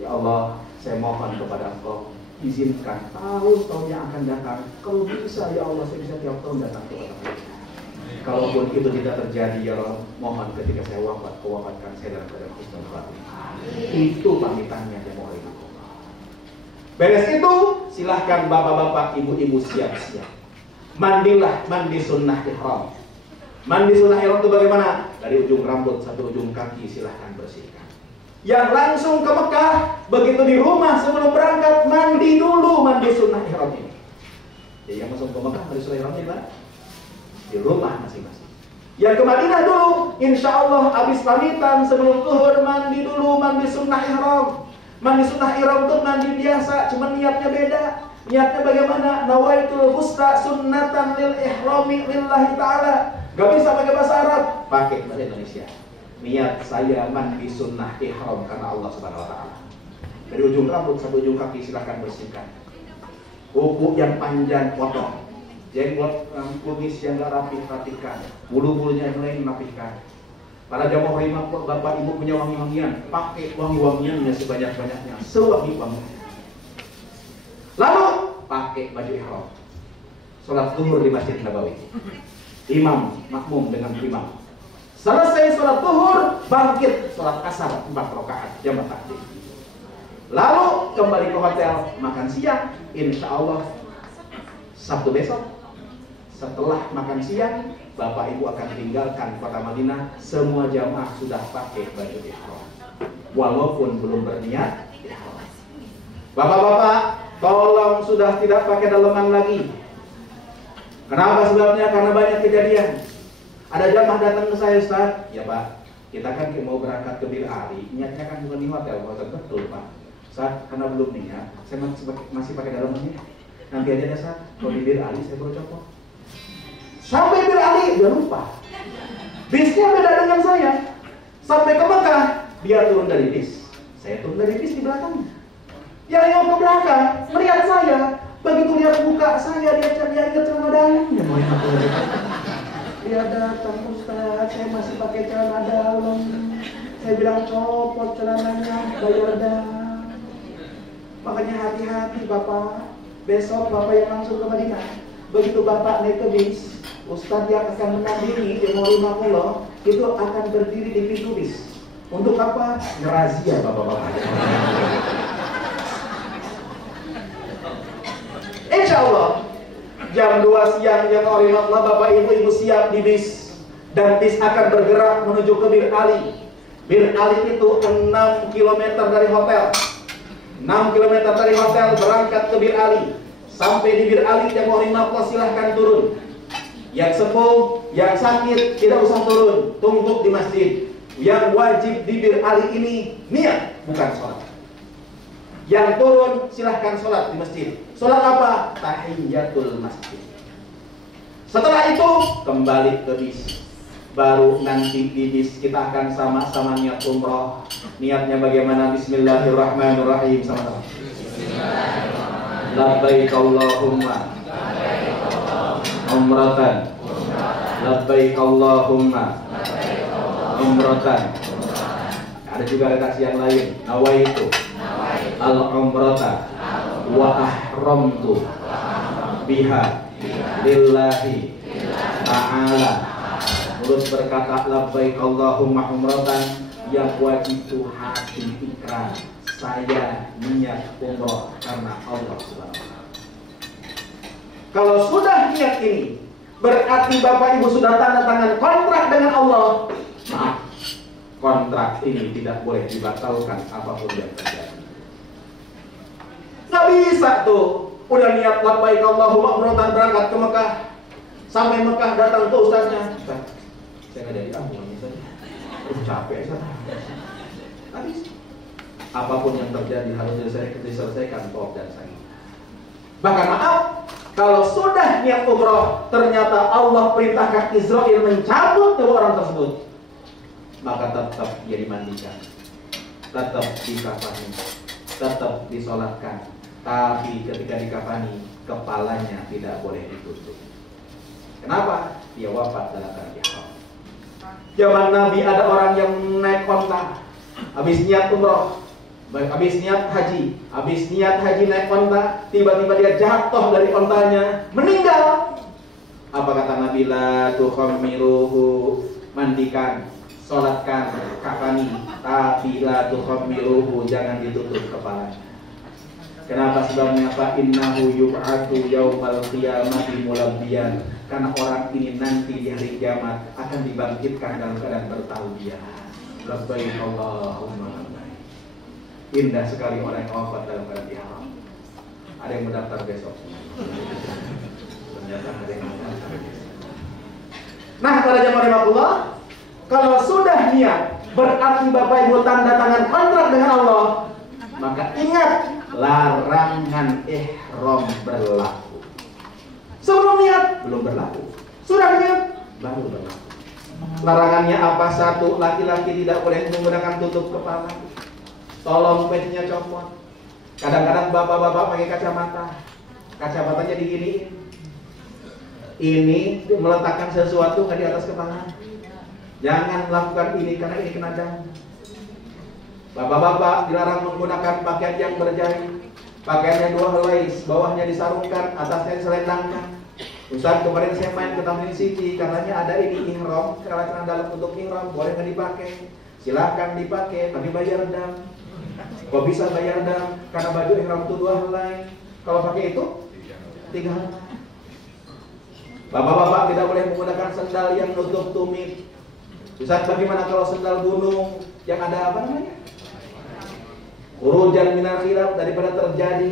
Ya Allah, saya mohon kepada Engkau, izinkan tahun-tahun yang akan datang, kalau bisa ya Allah, saya bisa tiap tahun datang ke kota Madinah. Kalaupun itu tidak terjadi, ya Allah, mohon ketika saya wafat, wafatkan saya dalam keadaan husnul khatimah. Itu pamitannya yang mohon Allah. Beres itu, silahkan bapak-bapak, ibu-ibu siap-siap. Mandilah mandi sunnah ihram. Mandi sunnah ihram itu bagaimana? Dari ujung rambut sampai ujung kaki silahkan bersihkan. Yang langsung ke Mekah, begitu di rumah sebelum berangkat, mandi dulu mandi sunnah ihram ini. Jadi yang langsung ke Mekah mandi sunnah ihram ini Pak, di rumah masing-masing. Yang ke Madinah dulu, insya Allah habis pamitan sebelum zuhur mandi dulu mandi sunnah ihram. Mandi sunnah ihram itu mandi biasa, cuma niatnya beda. Niatnya bagaimana? Nawaitul ghusla sunnatan lil ihrami lillahi ta'ala. Gak bisa pakai bahasa Arab, pakai bahasa Indonesia. Niat saya mandi sunnah ihram karena Allah Subhanahu wa ta'ala. Dari ujung rambut sampai ujung kaki silahkan bersihkan. Kuku yang panjang potong. Jenggot kumis yang gak rapi rapikan. Bulu-bulunya yang lain rapikan. Para jamaah rimah, bapak ibu punya wangi-wangian, pakai wangi-wangiannya sebanyak-banyaknya, sewangi-wangiannya. Lalu pakai baju ihram. Salat zuhur di Masjid Nabawi. Imam makmum dengan imam. Selesai salat zuhur, bangkit salat asar 4 rakaat jamak takdim. Lalu kembali ke hotel makan siang. Insya Allah Sabtu besok setelah makan siang, bapak ibu akan tinggalkan kota Madinah. Semua jamaah sudah pakai baju ihram, walaupun belum berniat ihram. Bapak-bapak, tolong sudah tidak pakai daleman lagi. Kenapa sebabnya? Karena banyak kejadian. Ada jamaah datang ke saya, Ustaz. Ya Pak, kita kan mau berangkat ke Bir Ali, niatnya kan bukan di hotel. Betul Pak. Ustaz, karena belum niat, saya masih pakai dalemannya. Nanti aja deh Ustaz, kalau di Bir Ali saya baru copot. Sampai Bir Ali, dia lupa. Bisnya beda dengan saya. Sampai ke Mekah, dia turun dari bis. Saya turun dari bis di belakangnya. Yang ke belakang melihat saya, begitu lihat muka saya dia ingat celana dalamnya. Dia datang, Ustaz, saya masih pakai celana dalam. Saya bilang copot celananya, bayar dah. Makanya hati-hati Bapak. Besok Bapak yang langsung ke Madinah. Begitu Bapak naik ke bis, Ustaz yang akan menandingi di Maulimahullah itu akan berdiri di pintu bis. Untuk apa? Ngerazia Bapak-bapak. Insya Allah jam 2 siang yang Allah Bapak Ibu siap di bis. Dan bis akan bergerak menuju ke Bir Ali. Bir Ali itu 6 km dari hotel. 6 km dari hotel berangkat ke Bir Ali. Sampai di Bir Ali yang Allah silahkan turun. Yang sepuh, yang sakit tidak usah turun, tunggu di masjid. Yang wajib di Bir Ali ini niat, bukan sholat. Yang turun silahkan sholat di masjid. Sholat apa? Tahiyatul masjid. Setelah itu kembali ke bis. Baru nanti di bis kita akan sama-sama niat umroh. Niatnya bagaimana? Bismillahirrahmanirrahim. Sama-sama. Labbaik Allahumma umratan. Labbaik Allahumma umratan. Ada juga redaksi yang lain. Nawaitu al-umrata wa ahramtu biha lillahi ta'ala. Mulut berkata labbaik Allahumma umratan, yang wajib itu hati ikrar. Saya niat umroh karena Allah Subhanahu wa ta'ala. Kalau sudah niat ini, berarti Bapak Ibu sudah tanda tangan kontrak dengan Allah. Maaf, kontrak ini tidak boleh dibatalkan apapun yang terjadi. Nggak bisa tuh, udah niat labbaik Allahumma umratan berangkat ke Mekah. Sampai Mekah datang tuh ustaznya. Ustaz, saya nggak jadi ngomongin saja. Capek Ustaz. Habis. Apapun yang terjadi harus diselesaikan toh dan sakit. Bahkan maaf, kalau sudah niat umroh, ternyata Allah perintahkan Israel mencabut nyawa orang tersebut, maka tetap dia dimandikan, tetap dikafani, tetap disolatkan. Tapi ketika dikafani, kepalanya tidak boleh ditutup. Kenapa? Dia wafat dalam keadaan ihram. Zaman Nabi ada orang yang naik onta, habis niat umroh, habis niat haji naik onta, tiba-tiba dia jatuh dari ontanya, meninggal. Apa kata Nabi? La tukhammiruhu, mandikan, solatkan, kafani, tapi la tukhammiruhu, jangan ditutup kepalanya. Kenapa sebabnya? Fa innahu yub'atu yaumal qiyamati mulabbiyan. Karena orang ini nanti di hari kiamat akan dibangkitkan dalam keadaan bertalbiyah. Labbaik Allahumma labbaik. Indah sekali orang yang wafat dalam keadaan ihram. Ada yang mendaftar besok. Ternyata ada yang mendaftar besok. Nah, para jamaah rahmatullah, kalau sudah niat berarti Bapak Ibu tanda tangan kontrak dengan Allah, maka ingat larangan ihram berlaku. Sebelum niat belum berlaku. Sudah niat baru berlaku. Larangannya apa? Satu, laki-laki tidak boleh menggunakan tutup kepala. Tolong pecinya copot. Kadang-kadang bapak-bapak pakai kacamata. Kacamatanya diginiin. Ini meletakkan sesuatu di atas kepala. Jangan melakukan ini karena ini kena dam. Bapak-bapak dilarang menggunakan pakaian yang berjahit. Pakaiannya 2 helai, bawahnya disarungkan, atasnya diselendangkan. Ustaz, kemarin saya main ke Tamrin City, katanya ada ini ihram, celana dalam untuk ihram, boleh nggak dipakai? Silahkan dipakai, tapi bayar dam. Kok bisa bayar dam? Karena baju ihram itu 2 helai. Kalau pakai itu 3 helai. Bapak-bapak tidak boleh menggunakan sendal yang nutup tumit. Ustaz, bagaimana kalau sendal gunung yang ada apa namanya? Urujan minar khilaf, daripada terjadi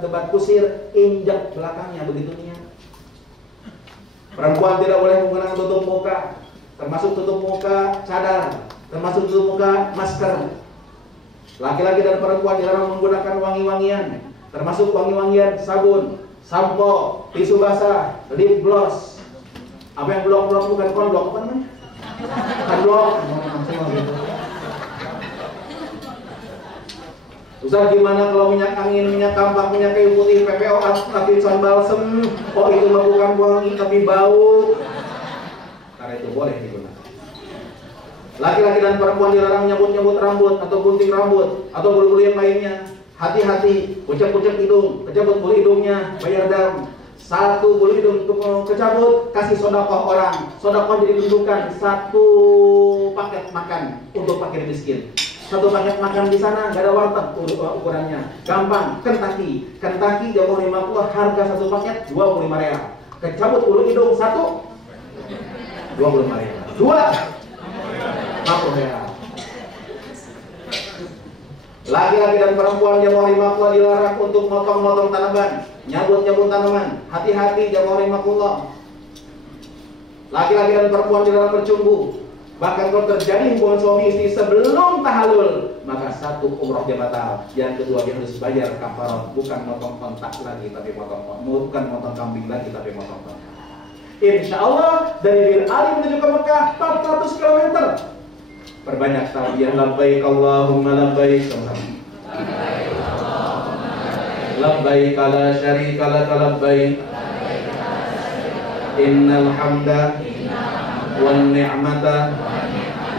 debat kusir, injak belakangnya begitu niat. Perempuan tidak boleh menggunakan tutup muka, termasuk tutup muka cadar, termasuk tutup muka masker. Laki-laki dan perempuan dilarang menggunakan wangi-wangian, termasuk wangi-wangian sabun, sampo, tisu basah, lip gloss. Apa yang blok-blok bukan konblok, apa namanya? Konblok. Ustaz, gimana kalau minyak angin, minyak kampak, minyak kayu putih, PPO, aktivisan balsem? Oh, itu mah bukan wangi tapi bau. Karena itu boleh digunakan. Laki-laki dan perempuan dilarang nyabut-nyabut rambut atau gunting rambut atau bulu-bulu yang lainnya. Hati-hati, kucek-kucek hidung, kecabut bulu hidungnya, bayar dam. 1 bulu hidung kecabut, kasih sodakoh orang. Sodakoh jadi tentukan 1 paket makan untuk fakir miskin. 1 paket makan di sana, gak ada warteg ukurannya. Gampang, Kentucky jauh 50, harga 1 paket 25 real. Kecabut bulu hidung 1, 25 real. 2, 50 real. Laki-laki dan perempuan jamaah rahmatullah dilarang untuk motong-motong tanaman, nyabut-nyabut tanaman. Hati-hati jamaah rahmatullah. Laki-laki dan perempuan dilarang bercumbu. Bahkan kalau terjadi hubungan suami istri sebelum tahalul, maka 1 umrohnya batal. Yang kedua dia harus bayar kafarat, bukan motong kontak lagi tapi bukan motong kambing lagi tapi motong kontak. Insya Allah dari Bir Ali menuju ke Mekah 400 km. Perbanyak talbiyah, labbaik Allahumma labbaik, sama-sama. Labbaik la syarika laka labbaik. Innal hamda wan ni'mata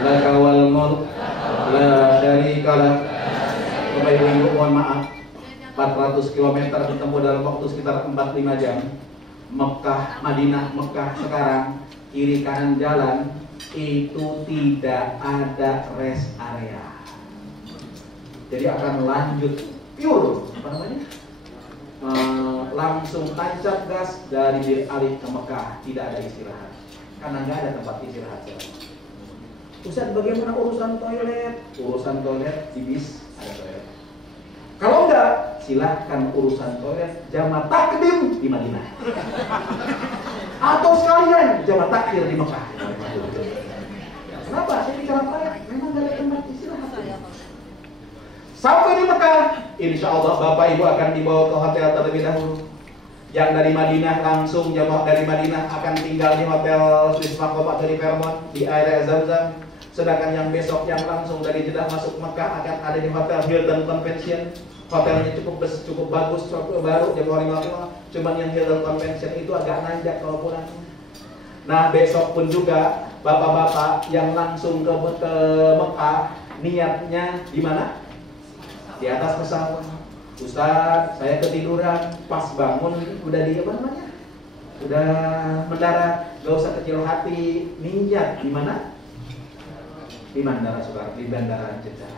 laka wal mulk la syarika lak. Bapak Ibu, mohon maaf, 400 km bertemu dalam waktu sekitar 4-5 jam. Mekah, Madinah, Mekah sekarang kiri kanan jalan itu tidak ada rest area. Jadi akan lanjut pure, apa namanya? Langsung tancap gas dari Bir Ali ke Mekah, tidak ada istirahat. Karena nggak ada tempat istirahat. Ustaz, bagaimana urusan toilet? Urusan toilet di bis ada toilet. Kalau enggak, silahkan urusan toilet jamaah takdim di Madinah. Atau sekalian jamaah takhir di Mekah. Kenapa? Saya bicara toilet, memang nggak ada tempat istirahat. Sampai di Mekah, insya Allah Bapak Ibu akan dibawa ke hotel terlebih dahulu. Yang dari Madinah langsung jamaah dari Madinah akan tinggal di hotel Swiss Makop atau di Fairmont di area Zamzam. Sedangkan yang besok yang langsung dari Jeddah masuk Mekah akan ada di hotel Hilton Convention. Hotelnya cukup bagus, cukup baru, jamaah 50. Cuman yang Hilton Convention itu agak nanjak kalau pulang. Nah besok pun juga bapak-bapak yang langsung ke Mekah niatnya di mana? Di atas pesawat. Ustaz, saya ketiduran, pas bangun udah di apa namanya? Udah mendarat, gak usah kecil hati, niat di mana? Di Bandara Soekarno, di Bandara Jeddah.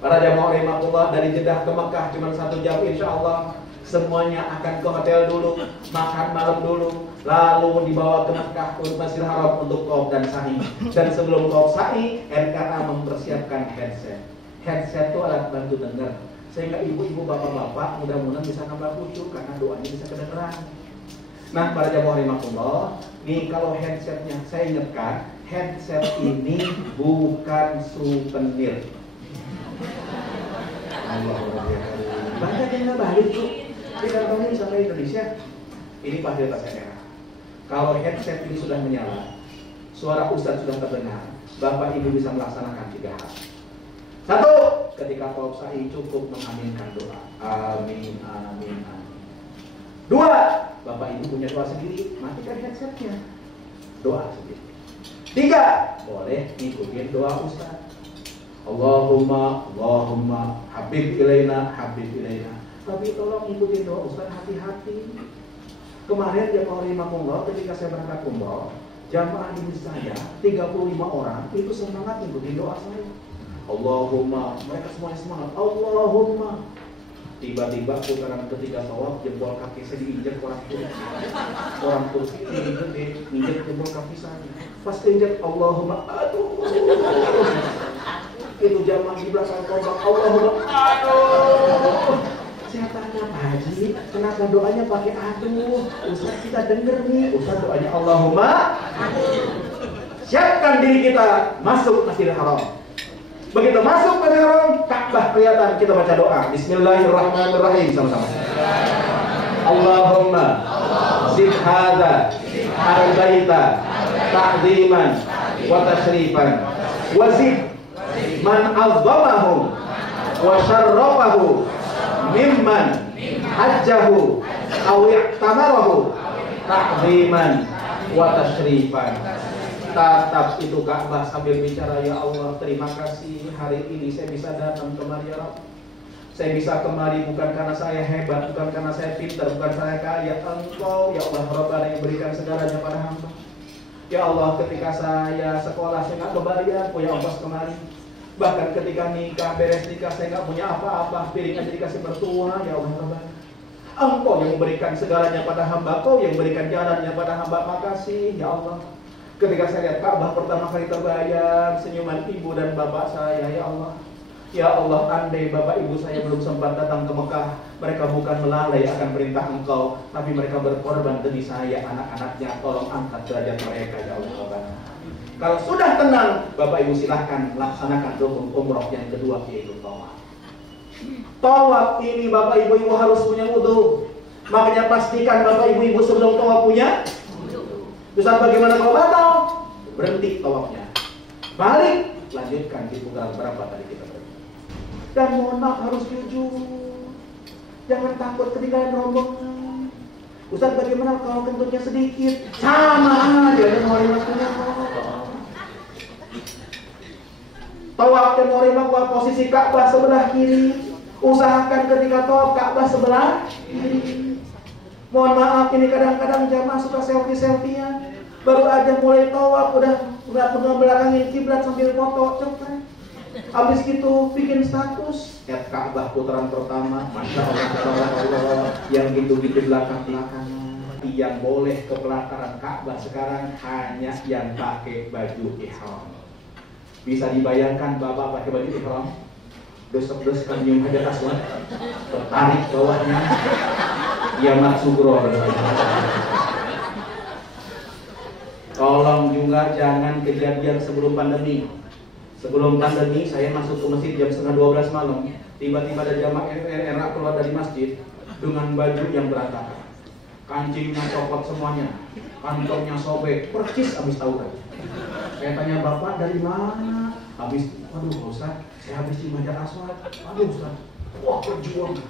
Para jamaah rahimakumullah, dari Jeddah ke Mekah cuma 1 jam insya Allah. Semuanya akan ke hotel dulu, makan malam dulu, lalu dibawa ke Mekah ke Masjidil Haram untuk tawaf dan sa'i. Dan sebelum tawaf sa'i, RKA mempersiapkan headset. Headset itu alat bantu dengar, sehingga ibu-ibu, bapak-bapak mudah-mudahan bisa nambah khusyuk karena doanya bisa kedengeran. Nah, para jamaah rahimakumullah, nih kalau headsetnya, saya ingatkan, headset ini bukan souvenir. Banyak yang nggak balik tuh. Didatangin sampai Indonesia. Ini fasilitas era. Kalau headset ini sudah menyala, suara ustadz sudah terdengar, bapak ibu bisa melaksanakan 3 hal. 1, ketika tawaf sa'i cukup mengaminkan doa. Amin, amin, amin. 2, bapak ibu punya doa sendiri, matikan headsetnya, doa sendiri. 3, boleh ikutin doa ustadz. Allahumma habib ilaina, habib ilaina. Tapi tolong ikutin doa ustadz, hati-hati. Kemarin jamaah rahimakumullah, ketika saya berangkat umroh, jamaah di saya 35 orang itu semangat ikutin doa saya. Allahumma, mereka semuanya semangat. Allahumma. Tiba-tiba putaran ketiga tawaf, jempol kaki saya diinjak orang Turki. Orang Turki ini gede, injak jempol kaki saya. Pas injak Allahumma, aduh. Itu jamaah di belakang korban, Allahumma, aduh. Saya tanya, Pak Haji, kenapa doanya pakai aduh? Ustaz kita denger nih, Ustaz doanya Allahumma aduh. Siapkan diri kita masuk Masjidil Haram. Begitu masuk Masjidil Haram, Ka'bah kelihatan, kita baca doa. Bismillahirrahmanirrahim sama-sama. Allahumma zid hadza al-baita ta'ziman wa tashrifan wa zid man azzamahu wa syarrafahu mimman hajjahu aw i'tamarahu ta'ziman wa tashrifan. Tatap itu Ka'bah sambil bicara, ya Allah, terima kasih hari ini saya bisa datang kemari ya Rabb. Saya bisa kemari bukan karena saya hebat, bukan karena saya pintar, bukan saya kaya. Engkau ya Allah Rabbana yang berikan segalanya pada hamba. Ya Allah, ketika saya sekolah saya nggak kebayang punya ongkos kemari. Bahkan ketika nikah, beres nikah saya nggak punya apa-apa, piring aja dikasih mertua. Ya Allah Rabbana, Engkau yang memberikan segalanya pada hamba, Engkau yang memberikan jalannya pada hamba. Makasih ya Allah. Ketika saya lihat Ka'bah pertama kali terbayang senyuman ibu dan bapak saya, ya Allah. Ya Allah, andai bapak ibu saya belum sempat datang ke Mekah, mereka bukan melalai akan perintah Engkau, tapi mereka berkorban demi saya, anak-anaknya. Tolong angkat derajat mereka ya Allah. Kalau sudah tenang, bapak ibu silahkan laksanakan rukun umroh yang kedua, yaitu tawaf. Tawaf ini bapak ibu harus punya wudu. Makanya pastikan bapak ibu sebelum tawaf punya. Terus bagaimana kalau batal? Berhenti tawafnya, balik, lanjutkan di putaran berapa tadi kita berhenti. Dan mohon maaf, harus jujur, jangan takut ketinggalan rombongan. Ustaz, bagaimana kalau kentutnya sedikit? Sama aja, ada mau tawaf dan mau posisi Ka'bah sebelah kiri. Usahakan ketika tawaf Ka'bah sebelah kiri. Mohon maaf, ini kadang-kadang jamaah suka selfie-selfiean. Baru aja mulai tawaf udah belakangin kiblat sambil foto, cepet. Habis gitu bikin status ya Ka'bah putaran pertama, masya Allah, yang gitu-gitu belakang-belakangan. Yang boleh ke pelataran Ka'bah sekarang hanya yang pakai baju ihram. Bisa dibayangkan bapak pakai baju ihram, desek-desek nyium Hajar Aswad, tertarik bawahnya. Ya maksugro. Tolong juga jangan kejadian sebelum pandemi. Sebelum pandemi saya masuk ke masjid jam 11:30 malam. Tiba-tiba ada jamaah RA keluar dari masjid dengan baju yang berantakan. Kancingnya copot semuanya, kantongnya sobek, percis habis tawuran. Saya tanya, bapak dari mana? Habis, waduh Ustaz, saya habis di Hajar Aswad. Aduh Ustaz, wah berjuang.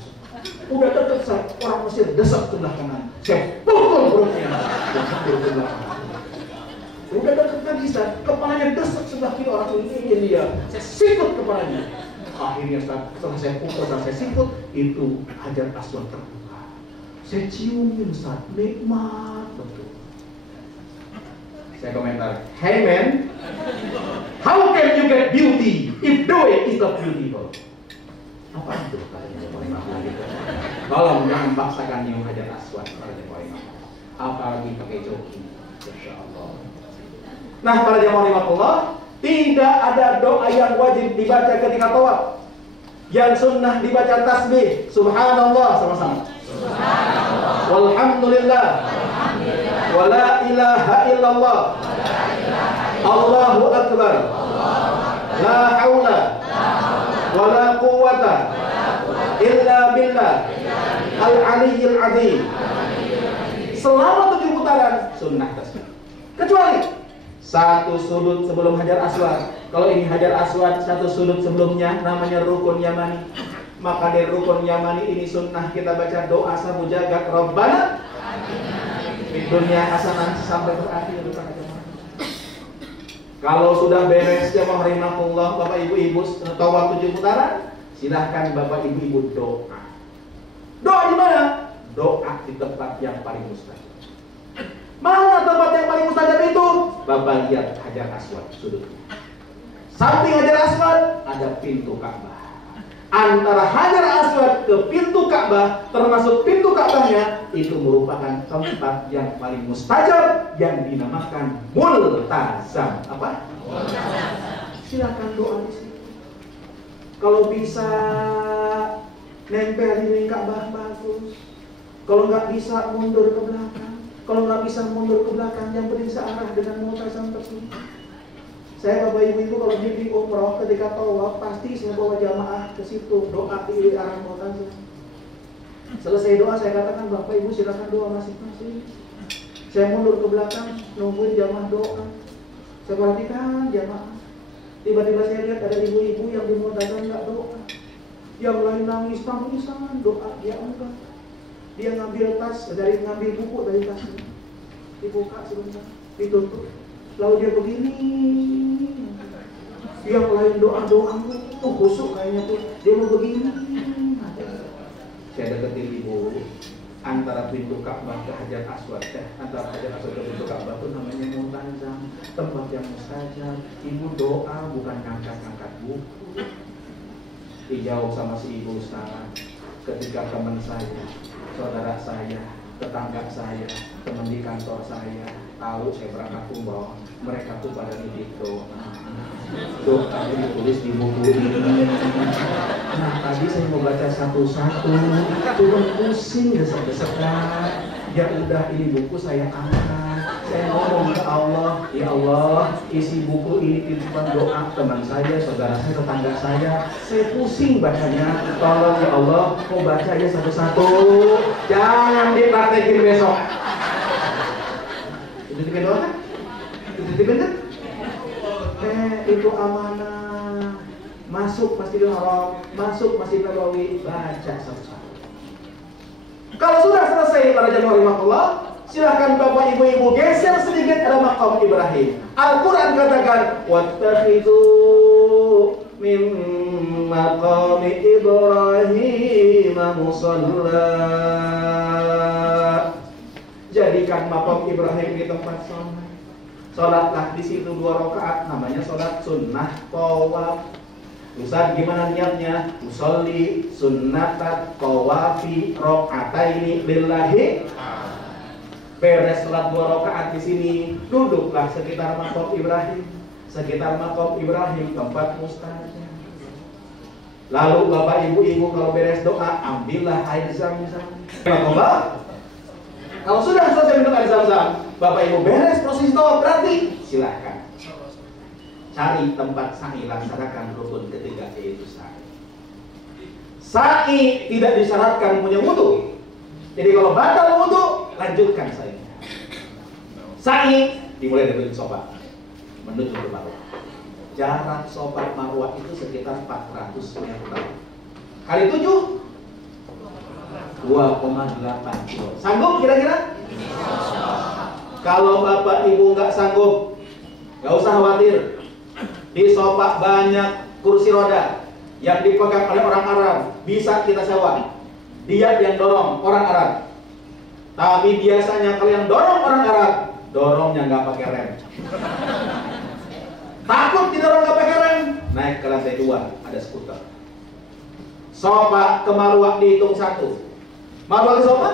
Udah deket orang Mesir desek sebelah kanan, saya pukul perutnya, udah deket lagi Ustaz, kepalanya desek sebelah kiri, orang ini dia, saya sikut kepalanya. Akhirnya Ustaz, setelah saya pukul dan saya sikut, itu Hajar Aswad terbuka. Saya ciumin Ustaz, nikmat betul. Saya komentar, hey man, how can you get beauty if the way is not beautiful? Apa itu katanya Jemaah Imam gitu. Tolong jangan paksakan nyium Hajar Aswad para Jemaah Imam. Apalagi pakai joki. Insyaallah. Nah, para Jemaah Imam, tidak ada doa yang wajib dibaca ketika tawaf. Yang sunnah dibaca tasbih, subhanallah sama-sama. Subhanallah. Walhamdulillah. Wala ilaha illallah. Allahu akbar. La haula wala quwwata illa billah al-aliyyil azim. Selama 7 putaran sunnah tasbih. Kecuali satu sudut sebelum Hajar Aswad. Kalau ini Hajar Aswad, satu sudut sebelumnya namanya Rukun Yamani. Maka dari Rukun Yamani ini sunnah kita baca doa sabu jagat Rabbana di dunia hasanah sampai berakhir. Kalau sudah beres jamaah rahimakumullah, Bapak Ibu tawaf 7 putaran, silahkan Bapak Ibu doa. Doa di mana? Doa di tempat yang paling mustajab. Mana tempat yang paling mustajab itu? Bapak lihat Hajar Aswad sudutnya. Samping Hajar Aswad ada pintu Ka'bah. Antara Hajar Aswad ke pintu Ka'bah, termasuk pintu Ka'bahnya, itu merupakan tempat yang paling mustajab yang dinamakan multazam. Apa? Multazam. Silakan doa di sini. Kalau bisa nempel di Ka'bah bagus. Kalau nggak bisa mundur ke belakang. Kalau nggak bisa mundur ke belakang, yang penting searah dengan multazam tersebut. Saya Bapak Ibu kalau jadi umroh ketika tawaf pasti saya bawa jamaah ke situ doa di arah multazam. Selesai doa saya katakan Bapak Ibu silakan doa masing-masing. Saya mundur ke belakang nungguin jamaah doa. Saya perhatikan jamaah. Tiba-tiba saya lihat ada ibu-ibu yang di multazam nggak doa. Yang lain nangis-nangisan doa dia enggak. Dia ngambil ngambil buku dari tasnya. Dibuka sebentar, ditutup. Lalu dia begini. Yang lain doa-doa tuh khusyuk kayaknya tuh. Dia mau begini. Saya deketin ibu. Antara pintu Ka'bah ke Hajar Aswad, antara Hajar Aswad ke pintu Ka'bah itu namanya multazam, tempat yang mustajab. Ibu doa bukan ngangkat-ngangkat buku. Dijawab sama si ibu sekarang. Ketika teman saya, saudara saya, tetangga saya, teman di kantor saya tahu saya berangkat umroh, mereka tuh pada nitip doanya ditulis di buku ini. Nah tadi saya mau baca satu-satu, turun pusing desek-desekan. Ya udah ini buku saya angkat, saya ngomong ke Allah, ya Allah isi buku ini titipan doa teman saya, saudara saya, tetangga saya pusing bacanya, tolong ya Allah mau baca ya satu-satu, jangan dipraktekin besok. Itu tipe doa kan? Itu tipe kan? Itu amanah. Masuk Masjidil Haram, masuk Masjid Nabawi, baca satu-satu. Kalau sudah selesai para jamaah rahimakumullah, silahkan Bapak Ibu geser sedikit ada maqam Ibrahim. Al-Quran katakan wattakhidhu min maqami Ibrahim musalla. Jadikan maqam Ibrahim di tempat sholat. Sholatlah di situ 2 rakaat, namanya sholat sunnah tawaf. Ustaz gimana niatnya? Usolli sunnatat tawafi rakaataini lillahi. Beres sholat 2 rakaat di sini, duduklah sekitar maqam Ibrahim. Sekitar maqam Ibrahim tempat mustajab. Lalu Bapak Ibu kalau beres doa, ambillah air zam-zam. Kalau sudah selesai minum air zam-zam, Bapak Ibu beres proses tawaf berarti silahkan cari tempat sa'i, laksanakan rukun ketiga yaitu sa'i. Sa'i tidak disyaratkan punya wudu. Jadi kalau batal wudu, lanjutkan sa'inya. Sa'i dimulai dari Safa menuju ke Marwah. Jarak Safa Marwah itu sekitar 400 meter. Kali 7 2,8 kilo. Sanggup kira-kira? Kalau Bapak Ibu nggak sanggup, nggak usah khawatir. Di Safa banyak kursi roda yang dipegang oleh orang Arab, bisa kita sewa. Dia yang dorong orang Arab. Tapi biasanya kalau yang dorong orang Arab, dorongnya nggak pakai rem. Takut didorong nggak pakai rem, naik ke lantai 2 ada skuter. Sofa ke Marwah dihitung 1. Marwah ke sofa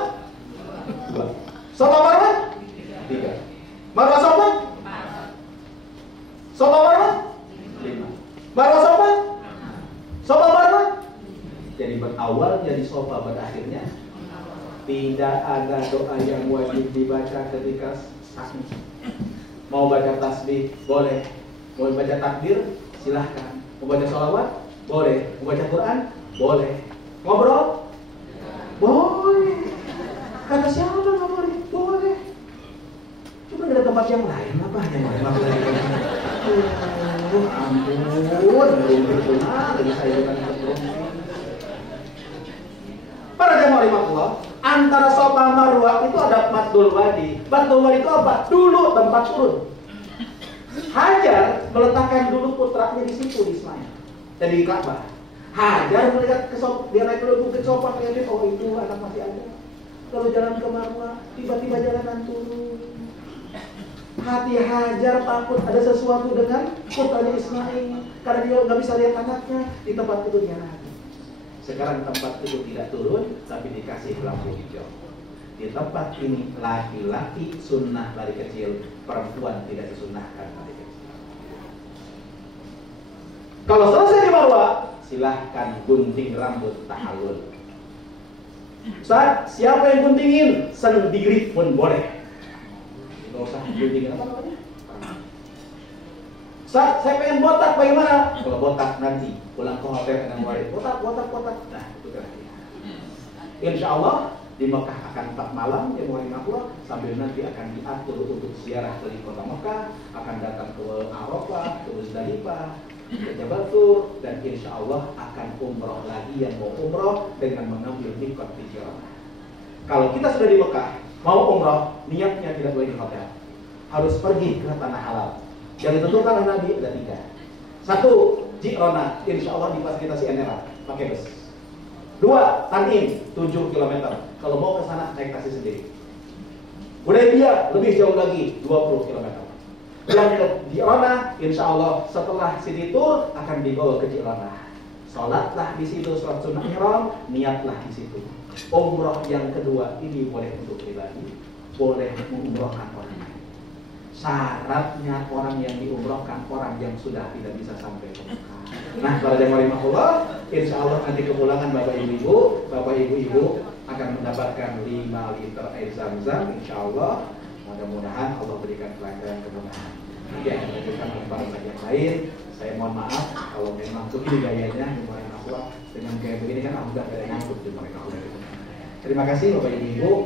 2. Sofa Marwah 3. Marwah sofa 4. Sofa Marwah 5. Marwah sofa Sofa Marwah. Jadi berawal jadi sofa, berakhirnya tidak ada doa yang wajib dibaca ketika sahih. Mau baca tasbih boleh, mau baca takbir silahkan, mau baca sholawat boleh, mau baca Quran boleh, ngobrol boleh. Kata siapa nggak boleh? Boleh. Cuma ada tempat yang lain apa yang boleh? Ampun, belum benar lagi saya dengan para jamaah rahmatullah. Antara sofa Marwah itu ada Maddul Wadi. Maddul Wadi itu apa? Dulu tempat turun. Hajar meletakkan dulu putranya di situ di Ismail dan di Ka'bah. Hajar melihat ke sofa, dia naik ke bukit sofa, lihat oh itu anak masih ada. Kalau jalan ke Marwah, tiba-tiba jalanan turun. Hati Hajar takut ada sesuatu dengan putranya Ismail karena dia nggak bisa lihat anaknya di tempat itu dia lagi. Sekarang tempat itu tidak turun, tapi dikasih lampu hijau. Di tempat ini laki-laki sunnah lari kecil, perempuan tidak disunnahkan lari kecil. Kalau selesai di Marwah, silahkan gunting rambut tahallul. Ustaz, siapa yang guntingin? Sendiri pun boleh. Tidak usah guntingin apa namanya? Ustaz, saya pengen botak, bagaimana? Kalau botak nanti pulang ke hotel dengan waris. Botak. Nah, itu terakhir. Insya Allah di Mekah akan 4 malam yang hari Marwah, sambil nanti akan diatur untuk ziarah dari kota Mekah, akan datang ke Arafah, ke Muzdalifah, ke Jabal Tur, dan insya Allah akan umroh lagi yang mau umroh dengan mengambil mikot di Jirana. Kalau kita sudah di Mekah mau umroh, niatnya tidak boleh di hotel, harus pergi ke tanah halal. Yang ditentukan oleh Nabi ada 3. 1, Jirana, insya Allah difasilitasi Emirat pakai bus. 2, Tanim 7 km. Kalau mau ke sana naik taksi sendiri. Hudaybiyah lebih jauh lagi 20 km. Yang ke Jirana, insya Allah setelah Sidi Tur akan dibawa ke Jirana. Sholatlah di situ, sholat sunnah ihram, niatlah di situ. Umroh yang kedua ini boleh untuk pribadi, boleh mengumrohkan orang. Syaratnya orang yang diumrohkan orang yang sudah tidak bisa sampai ke Mekah. Nah, para jemaah rahmatullah, insya Allah nanti kepulangan bapak ibu-ibu akan mendapatkan 5 liter air zam-zam. Insya Allah, mudah-mudahan Allah berikan pelajaran kemudahan. Nanti akan dilanjutkan oleh para yang lain. Saya mohon maaf kalau memang begini gayanya jemaah rahmatullah dengan gaya begini kan sudah ada yang ngangkut jemaah rahmatullah. Terima kasih bapak ibu.